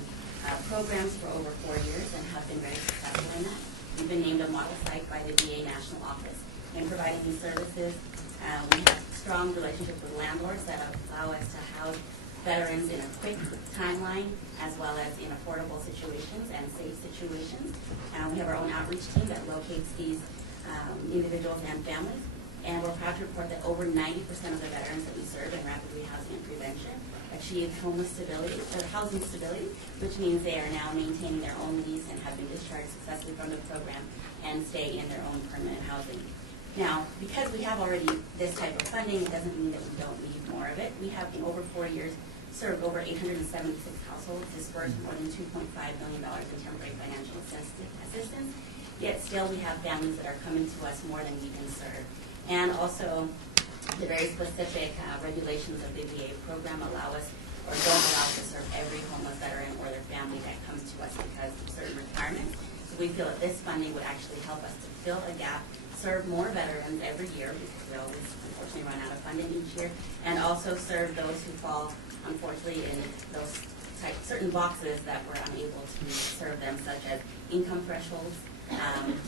programs for over 4 years and have been very successful in that. We've been named a model site by the VA National Office in providing these services. We have strong relationships with landlords that allow us to house veterans in a quick timeline, as well as in affordable situations and safe situations. We have our own outreach team that locates these individuals and families. And we're proud to report that over 90% of the veterans that we serve in rapid rehousing and prevention achieve homeless stability, or housing stability, which means they are now maintaining their own lease and have been discharged successfully from the program and stay in their own permanent housing. Now, because we have already this type of funding, it doesn't mean that we don't need more of it. We have, in over 4 years, served over 876 households, dispersed more than $2.5 million in temporary financial assistance, yet still we have families that are coming to us more than we can serve. And also, the very specific regulations of the VA program allow us, or don't allow us to serve every homeless veteran or their family that comes to us because of certain requirements. So we feel that this funding would actually help us to fill a gap, serve more veterans every year, because we always unfortunately run out of funding each year, and also serve those who fall, unfortunately, in those certain boxes that we're unable to serve them, such as income thresholds.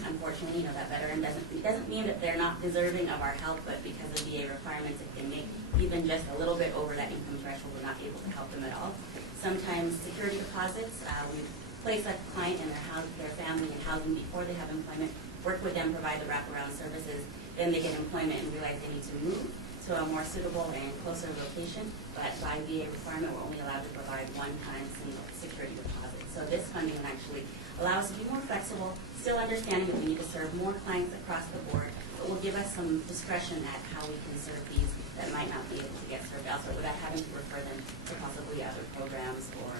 Unfortunately, that veteran doesn't mean that they're not deserving of our help, but because of VA requirements, if they make even just a little bit over that income threshold, we're not able to help them at all. Sometimes security deposits, we place a client and their family in housing before they have employment, work with them, provide the wraparound services, then they get employment and realize they need to move to a more suitable and closer location, but by VA requirement, we're only allowed to provide one-time single security deposit. So this funding will actually allow us to be more flexible, still understanding that we need to serve more clients across the board, but will give us some discretion at how we can serve these that might not be able to get served elsewhere without having to refer them to possibly other programs or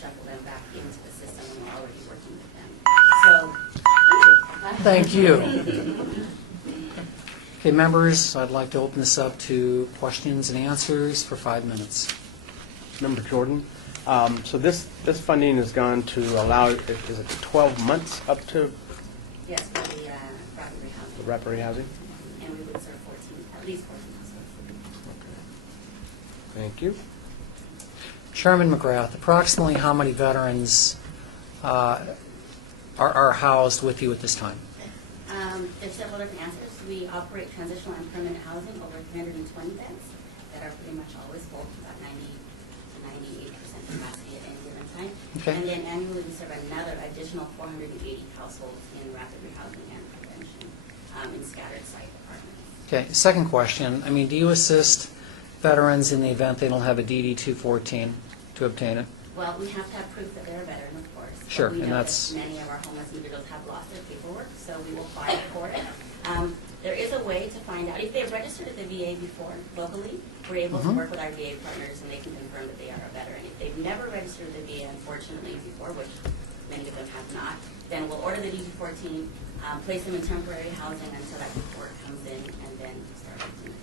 shuffle them back into the system when we're already working with them. So, Thank you. Okay, members, I'd like to open this up to questions and answers for 5 minutes. Member Jordan, so this funding has gone to allow, is it 12 months up to yes, for the rapid rehousing. the rapid rehousing? And we would serve at least 14 households. Thank you. Chairman McGrath, approximately how many veterans are housed with you at this time? There's several different answers. We operate transitional and permanent housing, over 320 beds that are pretty much always full, about 90 to 98% capacity at any given time. Okay. And then annually we serve another additional 480 households in rapid rehousing and prevention in scattered site apartments. Okay, second question. Do you assist veterans in the event they don't have a DD-214 to obtain it? Well, we have to have proof that they're a veteran, of course. But Sure, we and know that's- that many of our homeless individuals have lost their paperwork, so we will file for it. There is a way to find out. If they've registered at the VA before, locally, we're able to work with our VA partners and they can confirm that they are a veteran. If they've never registered at the VA, unfortunately, before, which many of them have not, then we'll order the DD-14, place them in temporary housing until that paperwork comes in, and then start using it.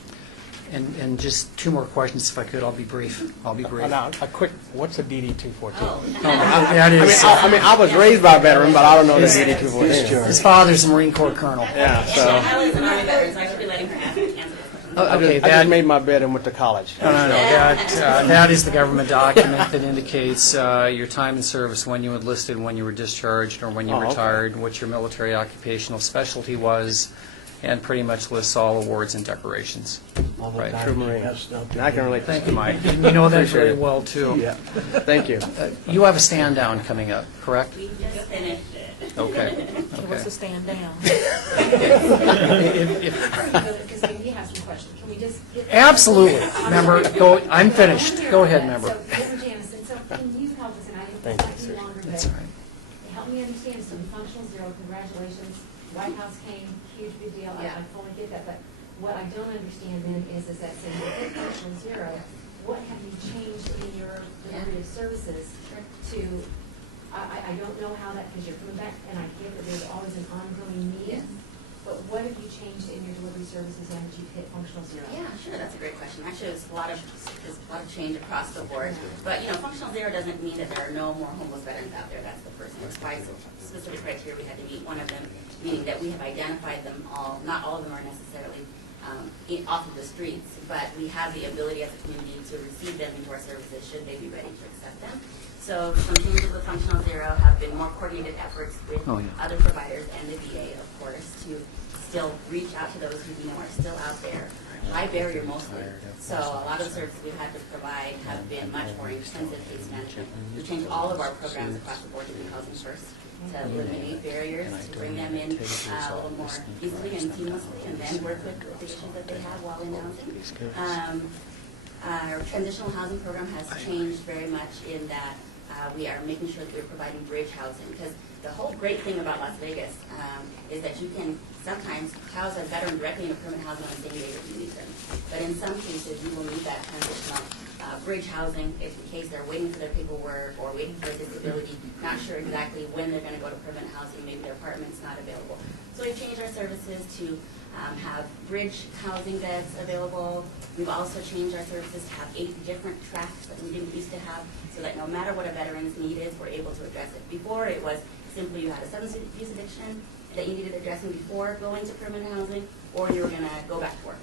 And just 2 more questions, if I could. I'll be brief. Now, a quick, what's a DD-214? That is, I was raised by a veteran, but I don't know the DD-214. his father's a Marine Corps colonel. Yeah, so Ella is an Army veteran, so I should be letting her answer this question. Okay, I just made my bed and went to college. No. That is the government document that indicates your time in service, when you enlisted, when you were discharged, or when you Oh, okay. retired, what your military occupational specialty was, and pretty much lists all awards and decorations. Right. True Marine. I can relate to Thank that. you, Mike. You know that very Appreciate it. well, too. Yeah. Thank you. You have a stand-down coming up, correct? We just finished it. Okay. He wants to stand down. Because we have some questions. Can we just get? Absolutely. Member, go, I'm finished. Go ahead, member. So, Member Jamison, so can you help us, and I Thank didn't you, talk to you sir. longer, That's but all right. help me understand, so functional zero, congratulations. White House came, huge big deal, I fully get that, but what I don't understand then is that saying you hit functional zero, what have you changed in your delivery of services to, I don't know how that, because you're coming back, and I get that there's always an ongoing need, but what have you changed in your delivery services now that you've hit functional zero? Yeah, sure, that's a great question. Actually, there's a lot of change across the board. But, functional zero doesn't mean that there are no more homeless veterans out there. That's the first thing. There's 5 specific criteria we had to meet. One of them meaning that we have identified them all. Not all of them are necessarily off of the streets, but we have the ability as a community to receive them into our services should they be ready to accept them. So some changes with functional zero have been more coordinated efforts with other providers and the VA, of course, to still reach out to those who we know are still out there. High barrier mostly. So a lot of the services we've had to provide have been much more intensive case management. We've changed all of our programs across the board to be housing first, to eliminate barriers, to bring them in a little more easily and seamlessly, and then work with the issues that they have while in housing. Our transitional housing program has changed very much in that we are making sure that we're providing bridge housing, because the whole great thing about Las Vegas is that you can sometimes house a veteran directly in a permanent housing on the same day that you need them. But in some cases, you will need that transitional bridge housing if in case they're waiting for their paperwork or waiting for a disability, not sure exactly when they're going to go to permanent housing, maybe their apartment's not available. So we've changed our services to have bridge housing beds available. We've also changed our services to have 8 different tracks that we didn't used to have, so that no matter what a veteran's need is, we're able to address it. Before, it was simply you had a substance abuse addiction that you needed addressing before going to permanent housing, or you were going to go back to work.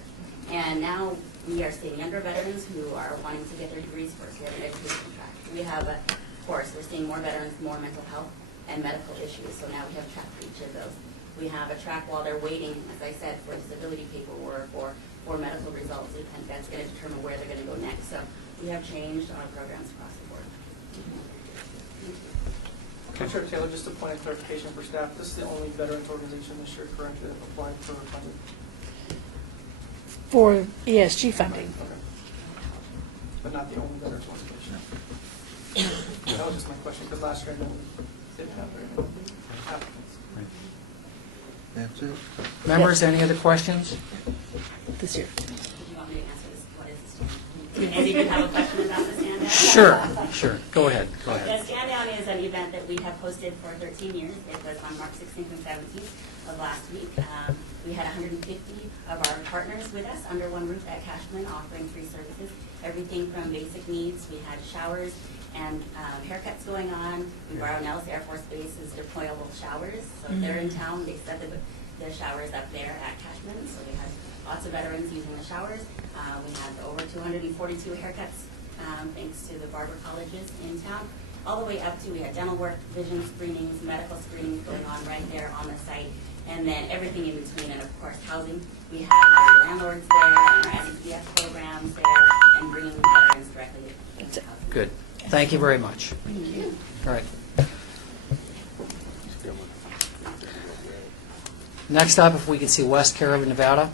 And now we are seeing younger veterans who are wanting to get their degrees first. We have an education track. We have, of course, we're seeing more veterans, more mental health and medical issues, so now we have a track for each of those. We have a track while they're waiting, as I said, for disability paperwork or for medical results, and that's going to determine where they're going to go next. So we have changed our programs across the board. Commissioner Taylor, just a point of clarification for staff, this is the only veterans organization this year, correct, that applied for funding? For ESG funding. Okay. But not the only veterans organization? That was just my question, because last year I know we didn't have very many applicants. That's it. Members, any other questions? This year. Do you want me to answer this? What is the stand? Andy, do you have a question about the stand down? Sure. Go ahead. The stand down is an event that we have hosted for 13 years. It was on March 16th and 17th of last week. We had 150 of our partners with us under one roof at Cashman offering free services. Everything from basic needs. We had showers and haircuts going on. We borrowed Nellis Air Force Base's deployable showers. So if they're in town, they set the showers up there at Cashman. So we had lots of veterans using the showers. We had over 242 haircuts thanks to the barber colleges in town. All the way up to, we had dental work, vision screenings, medical screenings going on right there on the site. And then everything in between, and of course housing. We had our landlords there, and our SDF programs there, and bringing veterans directly into housing. Good. Thank you very much. Thank you. All right. Next up, if we could see West Caravan, Nevada.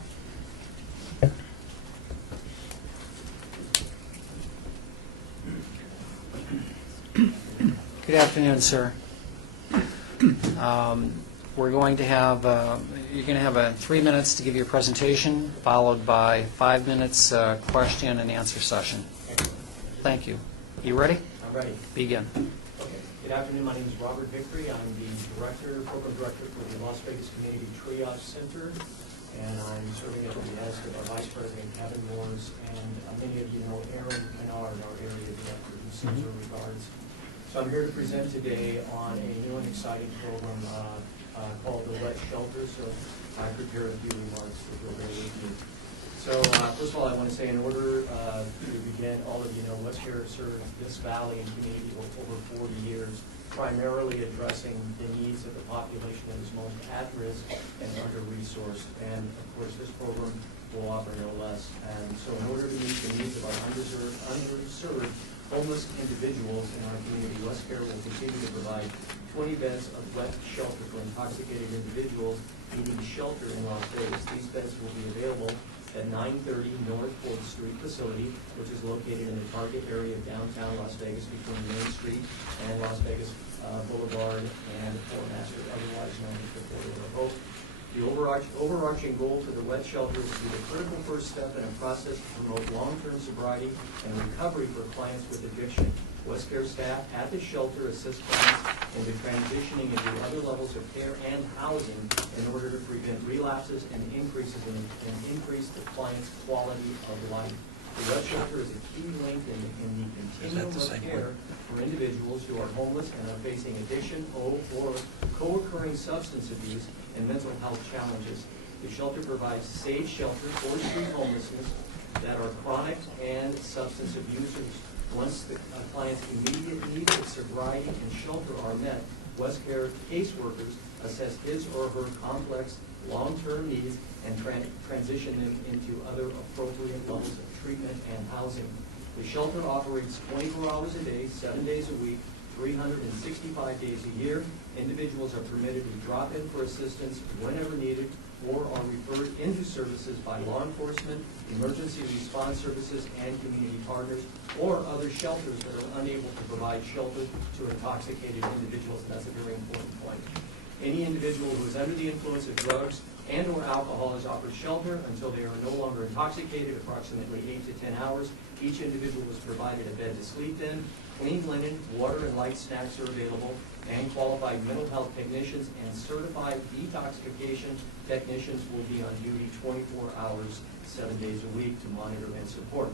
Good afternoon, sir. We're going to have, you're going to have 3 minutes to give your presentation, followed by 5 minutes question and answer session. Thank you. You ready? I'm ready. Begin. Okay. Good afternoon. My name is Robert Vickery. I'm the program director for the Las Vegas Community Triage Center, and I'm serving as the desk of our Vice President, Kevin Moores, and many of you know Aaron Kennard, our area director, who sends our regards. So I'm here to present today on a new and exciting program called the Wet Shelter. So I prepared a few remarks that will bear with me. So first of all, I want to say in order to begin, all of you know Westcare served this valley and community over 40 years, primarily addressing the needs of the population that is most at risk and under-resourced. And of course, this program will offer no less. And so in order to meet the needs of our underserved homeless individuals in our community, West Care will continue to provide 20 beds of wet shelter for intoxicated individuals needing shelter in Las Vegas. These beds will be available at 930 North 4th Street facility, which is located in the target area of downtown Las Vegas between Main Street and Las Vegas Boulevard and Fort Master, otherwise known as the Corridor of Hope. The overarching goal for the wet shelter is to be the critical first step in a process to promote long-term sobriety and recovery for clients with addiction. West Care staff at the shelter assist clients into transitioning into other levels of care and housing in order to prevent relapses and increase the client's quality of life. The wet shelter is a key link in the continuum of care for individuals who are homeless and are facing addiction or co-occurring substance abuse and mental health challenges. The shelter provides safe shelter for street homelessness that are chronic and substance abusers. Once the client's immediate needs of sobriety and shelter are met, West Care caseworkers assess his or her complex long-term needs and transition them into other appropriate levels of treatment and housing. The shelter operates 24 hours a day, 7 days a week, 365 days a year. Individuals are permitted to drop in for assistance whenever needed or are referred into services by law enforcement, emergency response services, and community partners, or other shelters that are unable to provide shelter to intoxicated individuals. And that's a very important point. Any individual who is under the influence of drugs and or alcohol is offered shelter until they are no longer intoxicated, approximately 8 to 10 hours. Each individual is provided a bed to sleep in, clean linen, water and light snacks are available, and qualified mental health technicians and certified detoxification technicians will be on duty 24 hours, 7 days a week to monitor and support.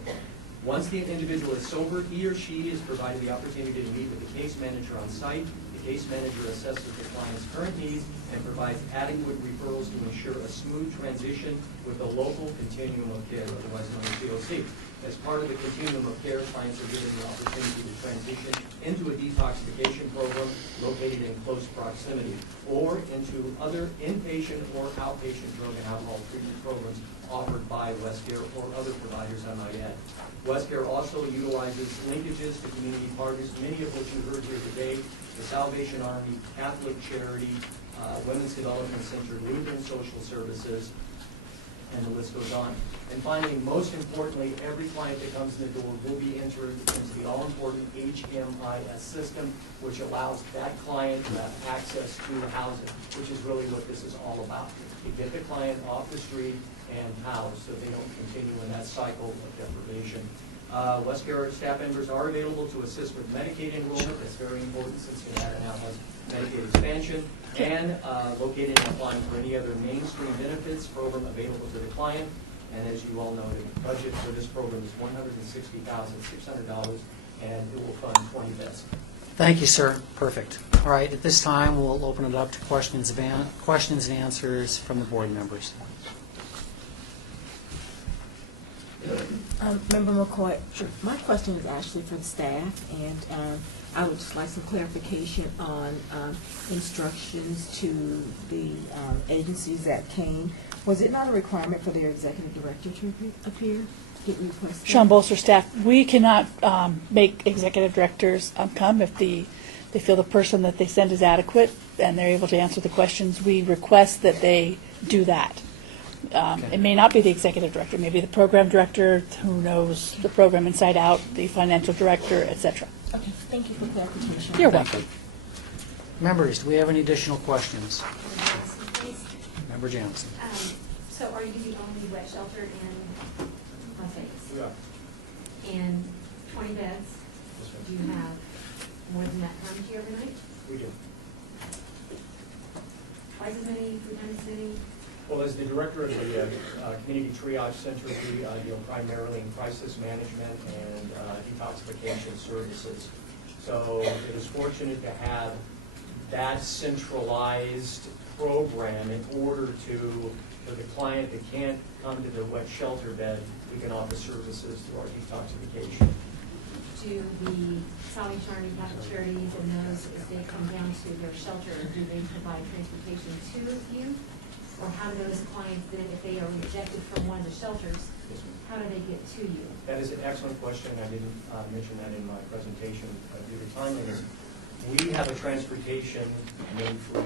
Once the individual is sober, he or she is provided the opportunity to meet with the case manager on site. The case manager assesses the client's current needs and provides adequate referrals to ensure a smooth transition with the local continuum of care, otherwise known as COC. As part of the continuum of care, clients are given the opportunity to transition into a detoxification program located in close proximity, or into other inpatient or outpatient drug and alcohol treatment programs offered by West Care or other providers, I might add. West Care also utilizes linkages to community partners, many of which you heard here today: the Salvation Army, Catholic Charity, Women's Development Center, Lutheran Social Services, and the list goes on. And finally, most importantly, every client that comes in the door will be entered into the all-important HMIS system, which allows that client to have access to housing, which is really what this is all about. To get the client off the street and housed so they don't continue in that cycle of deprivation. West Care staff members are available to assist with Medicaid enrollment. That's very important since Nevada now has Medicaid expansion, and located and applying for any other mainstream benefits program available to the client. And as you all know, the budget for this program is $160,600, and it will fund 20 beds. Thank you, sir. Perfect. All right, at this time, we'll open it up to questions and answers from the board members. Member McCoy, my question is actually for the staff, and I would just like some clarification on instructions to the agencies that came. Was it not a requirement for their executive director to appear? Get requested? Sean Bolster, staff, we cannot make executive directors come if they feel the person that they send is adequate and they're able to answer the questions. We request that they do that. It may not be the executive director, maybe the program director who knows the program inside out, the financial director, etc. Okay, thank you for clarification. You're welcome. Members, do we have any additional questions? Member Johnson. So are you the only wet shelter in Las Vegas? We are. And 20 beds? Do you have more than that come to you every night? We do. Twice as many, 3 times as many? Well, as the director of the Community Triage Center, we deal primarily in crisis management and detoxification services. So it is fortunate to have that centralized program in order to, for the client that can't come to the wet shelter bed, we can offer services through our detoxification. Do the Salvation Army, Catholic Charities, and those, as they come down to their shelter, do they provide transportation to you? Or how do those clients then, if they are rejected from one of the shelters, Yes, ma'am. How do they get to you? That is an excellent question. I didn't mention that in my presentation due to timing. We have a transportation made for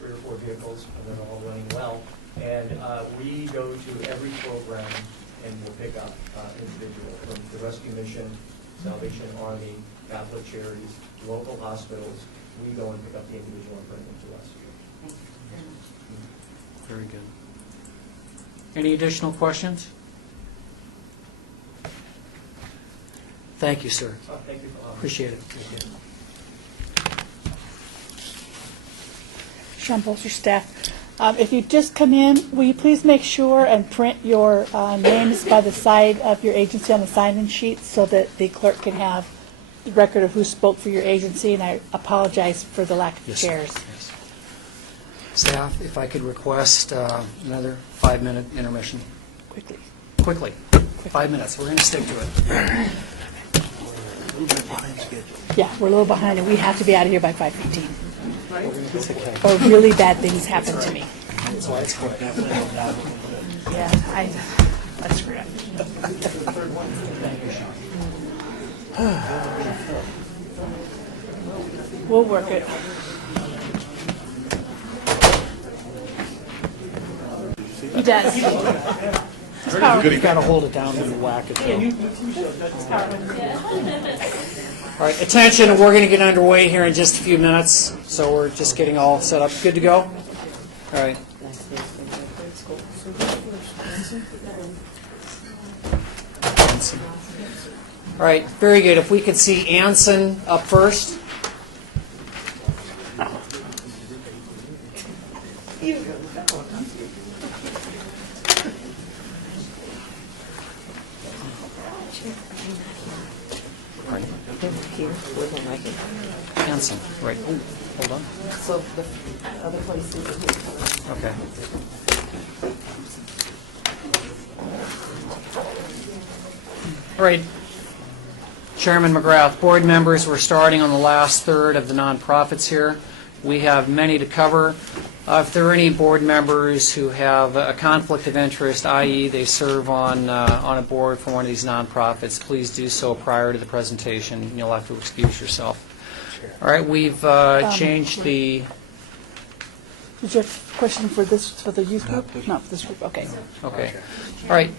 3 or 4 vehicles, and they're all running well. And we go to every program and we'll pick up individuals from the Rescue Mission, Salvation Army, Catholic Charities, local hospitals. We go and pick up the individual and bring them to us. Very good. Any additional questions? Thank you, sir. Thank you. Appreciate it. Sean Bolster, staff. If you just come in, will you please make sure and print your names by the side of your agency on the sign-in sheet so that the clerk can have the record of who spoke for your agency, and I apologize for the lack of Yes, chairs. yes. Staff, if I could request another 5-minute intermission. Quickly. Quickly. 5 minutes. We're going to stick to it. Yeah, we're a little behind, and we have to be out of here by 5:15. Or really bad things happen to me. Yeah, I screwed up. We'll work it. He does. You've got to hold it down when you whack it. All right, attention, we're going to get underway here in just a few minutes, so we're just getting all set up. Good to go? All right. All right, very good. If we could see Anson up first. Hanson, right. Oh, hold on. So the other places. Okay. All right. Chairman McGrath, board members, we're starting on the last third of the nonprofits here. We have many to cover. If there are any board members who have a conflict of interest, i.e. they serve on a board for one of these nonprofits, please do so prior to the presentation. You'll have to excuse yourself. All right, we've changed the... Did you have a question for the youth group? Not for this group, okay. Okay. All right.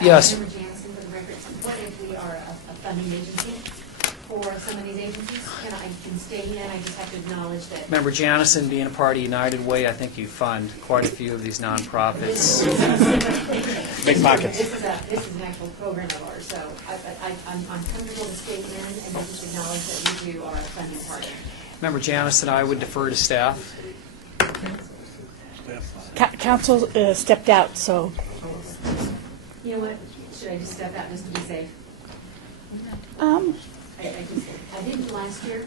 Yes. Member Jansen, for the record, what if we are a funding agency for some of these agencies? I can stay in, I just have to acknowledge that. Member Janison, being a part of United Way, I think you fund quite a few of these nonprofits. Big pockets. This is an actual program of ours, so I'm comfortable to stay in and just acknowledge that we do are a funding partner. Member Janison, I would defer to staff. Council stepped out, so... You know what, should I just step out just to be safe? I didn't last year.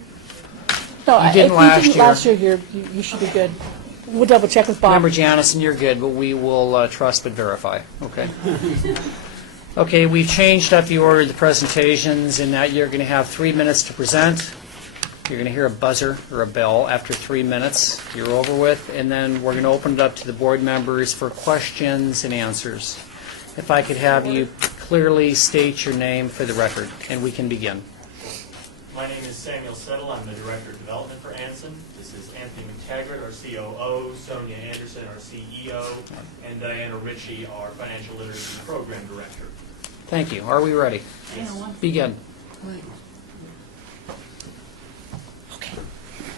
No, You didn't last year. Last year, you should be good. We'll double check with Bob. Member Janison, you're good, but we will trust but verify. Okay. Okay, we've changed up the order of the presentations in that you're going to have 3 minutes to present. You're going to hear a buzzer or a bell after 3 minutes. You're over with, and then we're going to open it up to the board members for questions and answers. If I could have you clearly state your name for the record, and we can begin. My name is Samuel Settle. I'm the Director of Development for Anson. This is Anthony McTaggart, our COO, Sonia Anderson, our CEO, and Diana Ritchie, our Financial Literacy Program Director. Thank you. Are we ready? Yes. Begin.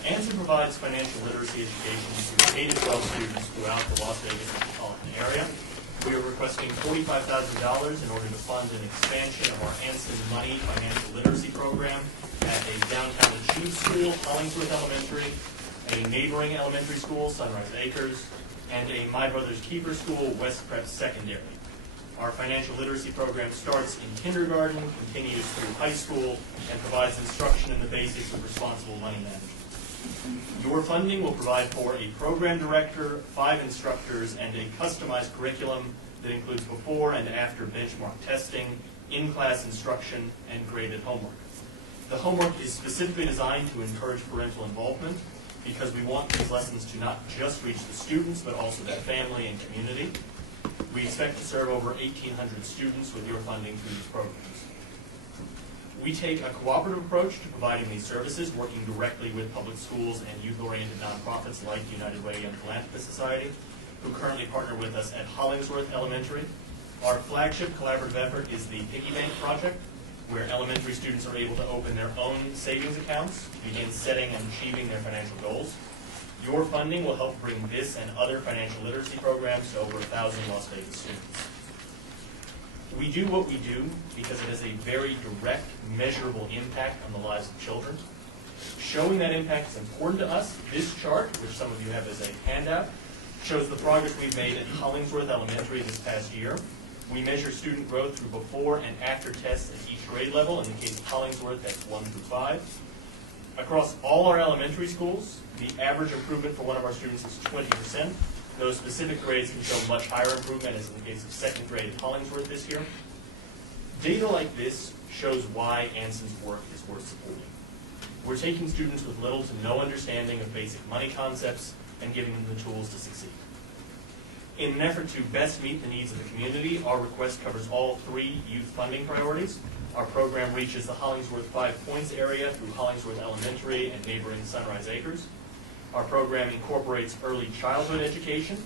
Anson provides financial literacy education to 8 to 12 students throughout the Las Vegas metropolitan area. We are requesting $45,000 in order to fund an expansion of our Anson Money financial literacy program at a downtown achieve school, Hollingsworth Elementary, a neighboring elementary school, Sunrise Acres, and a My Brother's Keeper school, West Prep Secondary. Our financial literacy program starts in kindergarten, continues through high school, and provides instruction in the basics of responsible money management. Your funding will provide for a program director, 5 instructors, and a customized curriculum that includes before and after benchmark testing, in-class instruction, and graded homework. The homework is specifically designed to encourage parental involvement because we want these lessons to not just reach the students, but also their family and community. We expect to serve over 1,800 students with your funding through these programs. We take a cooperative approach to providing these services, working directly with public schools and youth-oriented nonprofits like United Way Young Philanthropist Society, who currently partner with us at Hollingsworth Elementary. Our flagship collaborative effort is the Piggy Bank Project, where elementary students are able to open their own savings accounts, begin setting and achieving their financial goals. Your funding will help bring this and other financial literacy programs to over 1,000 Las Vegas students. We do what we do because it has a very direct, measurable impact on the lives of children. Showing that impact is important to us. This chart, which some of you have as a handout, shows the progress we've made at Hollingsworth Elementary this past year. We measure student growth through before and after tests at each grade level. In the case of Hollingsworth, that's 1 through 5. Across all our elementary schools, the average improvement for one of our students is 20%. Those specific grades can show much higher improvement, as in the case of second grade at Hollingsworth this year. Data like this shows why Anson's work is worth supporting. We're taking students with little to no understanding of basic money concepts and giving them the tools to succeed. In an effort to best meet the needs of the community, our request covers all 3 youth funding priorities. Our program reaches the Hollingsworth 5 Points area through Hollingsworth Elementary and neighboring Sunrise Acres. Our program incorporates early childhood education.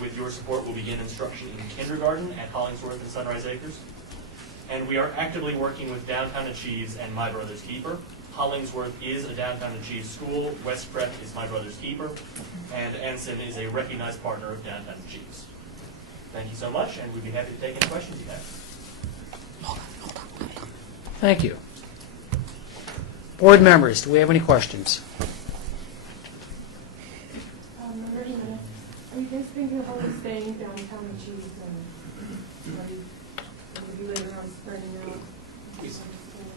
With your support, we'll begin instruction in kindergarten at Hollingsworth and Sunrise Acres. And we are actively working with Downtown Achieves and My Brother's Keeper. Hollingsworth is a Downtown Achieves school. West Prep is My Brother's Keeper. And Anson is a recognized partner of Downtown Achieves. Thank you so much, and we'd be happy to take any questions you have. Thank you. Board members, do we have any questions? Marina, are you guys thinking about staying downtown Achieves and are you later on spreading out?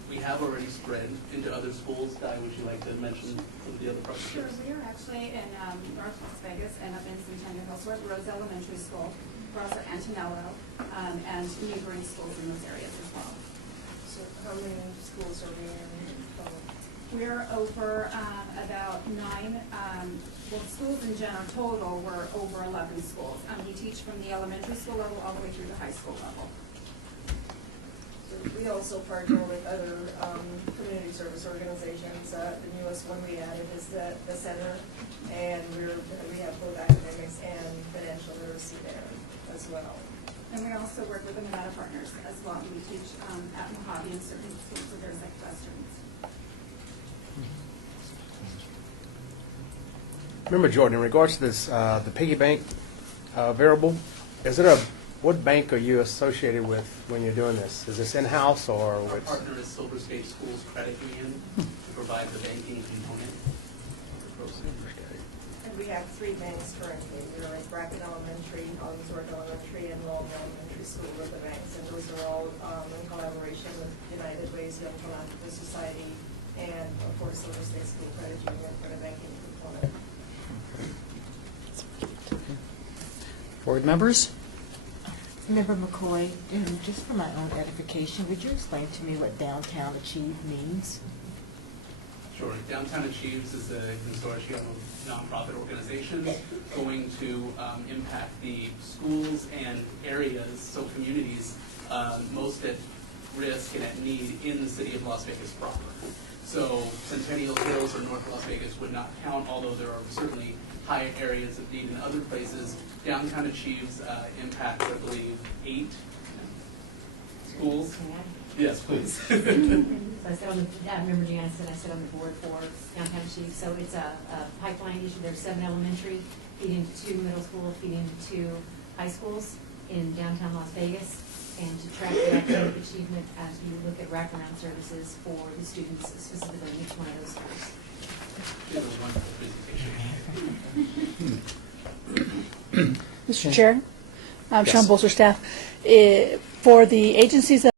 We have already spread into other schools. Di, would you like to mention some of the other projects? Sure, we are actually in North Las Vegas and up in Centennial Hills. We're at Rose Elementary School. We're also at Antonello and neighboring schools in those areas as well. So how many schools are we in total? We're over about 9, schools in general total, we're over 11 schools. We teach from the elementary school level all the way through the high school level. We also partner with other community service organizations. The newest one we added is the center, and we have both academics and financial literacy there as well. And we also work with the Nevada Partners as well. We teach at Mojave and certain schools with their Zechariah students. Remember, Jordan, in regards to this, the piggy bank variable, is it what bank are you associated with when you're doing this? Is this in-house or Our with? partner is Silver State Schools Credit Union to provide the banking component of the program. And we have 3 banks currently. We're at Bracken Elementary, Hollingsworth Elementary, and Walden Elementary School with the banks. And those are all in collaboration with United Ways Young Philanthropist Society and, of course, Silver State School Credit Union for the banking component. Board members? Member McCoy, just for my own edification, would you explain to me what Downtown Achieve means? Sure. Downtown Achieves is a consortium of nonprofit organizations going to impact the schools and areas, so communities, most at risk and at need in the city of Las Vegas proper. So Centennial Hills or North Las Vegas would not count, although there are certainly high areas of need in other places. Downtown Achieves impacts, I believe, 8 schools. Yes, please. So I sit on the, I'm member Janice, and I sit on the board for Downtown Achieves. So it's a pipeline issue. There's 7 elementary, feeding to 2 middle school, feeding to 2 high schools in downtown Las Vegas. And to track the academic achievement as we look at wraparound services for the students specifically in each one of those schools. It was a wonderful presentation. Mr. Chair, I'm Sean Bolster, staff. For the agencies that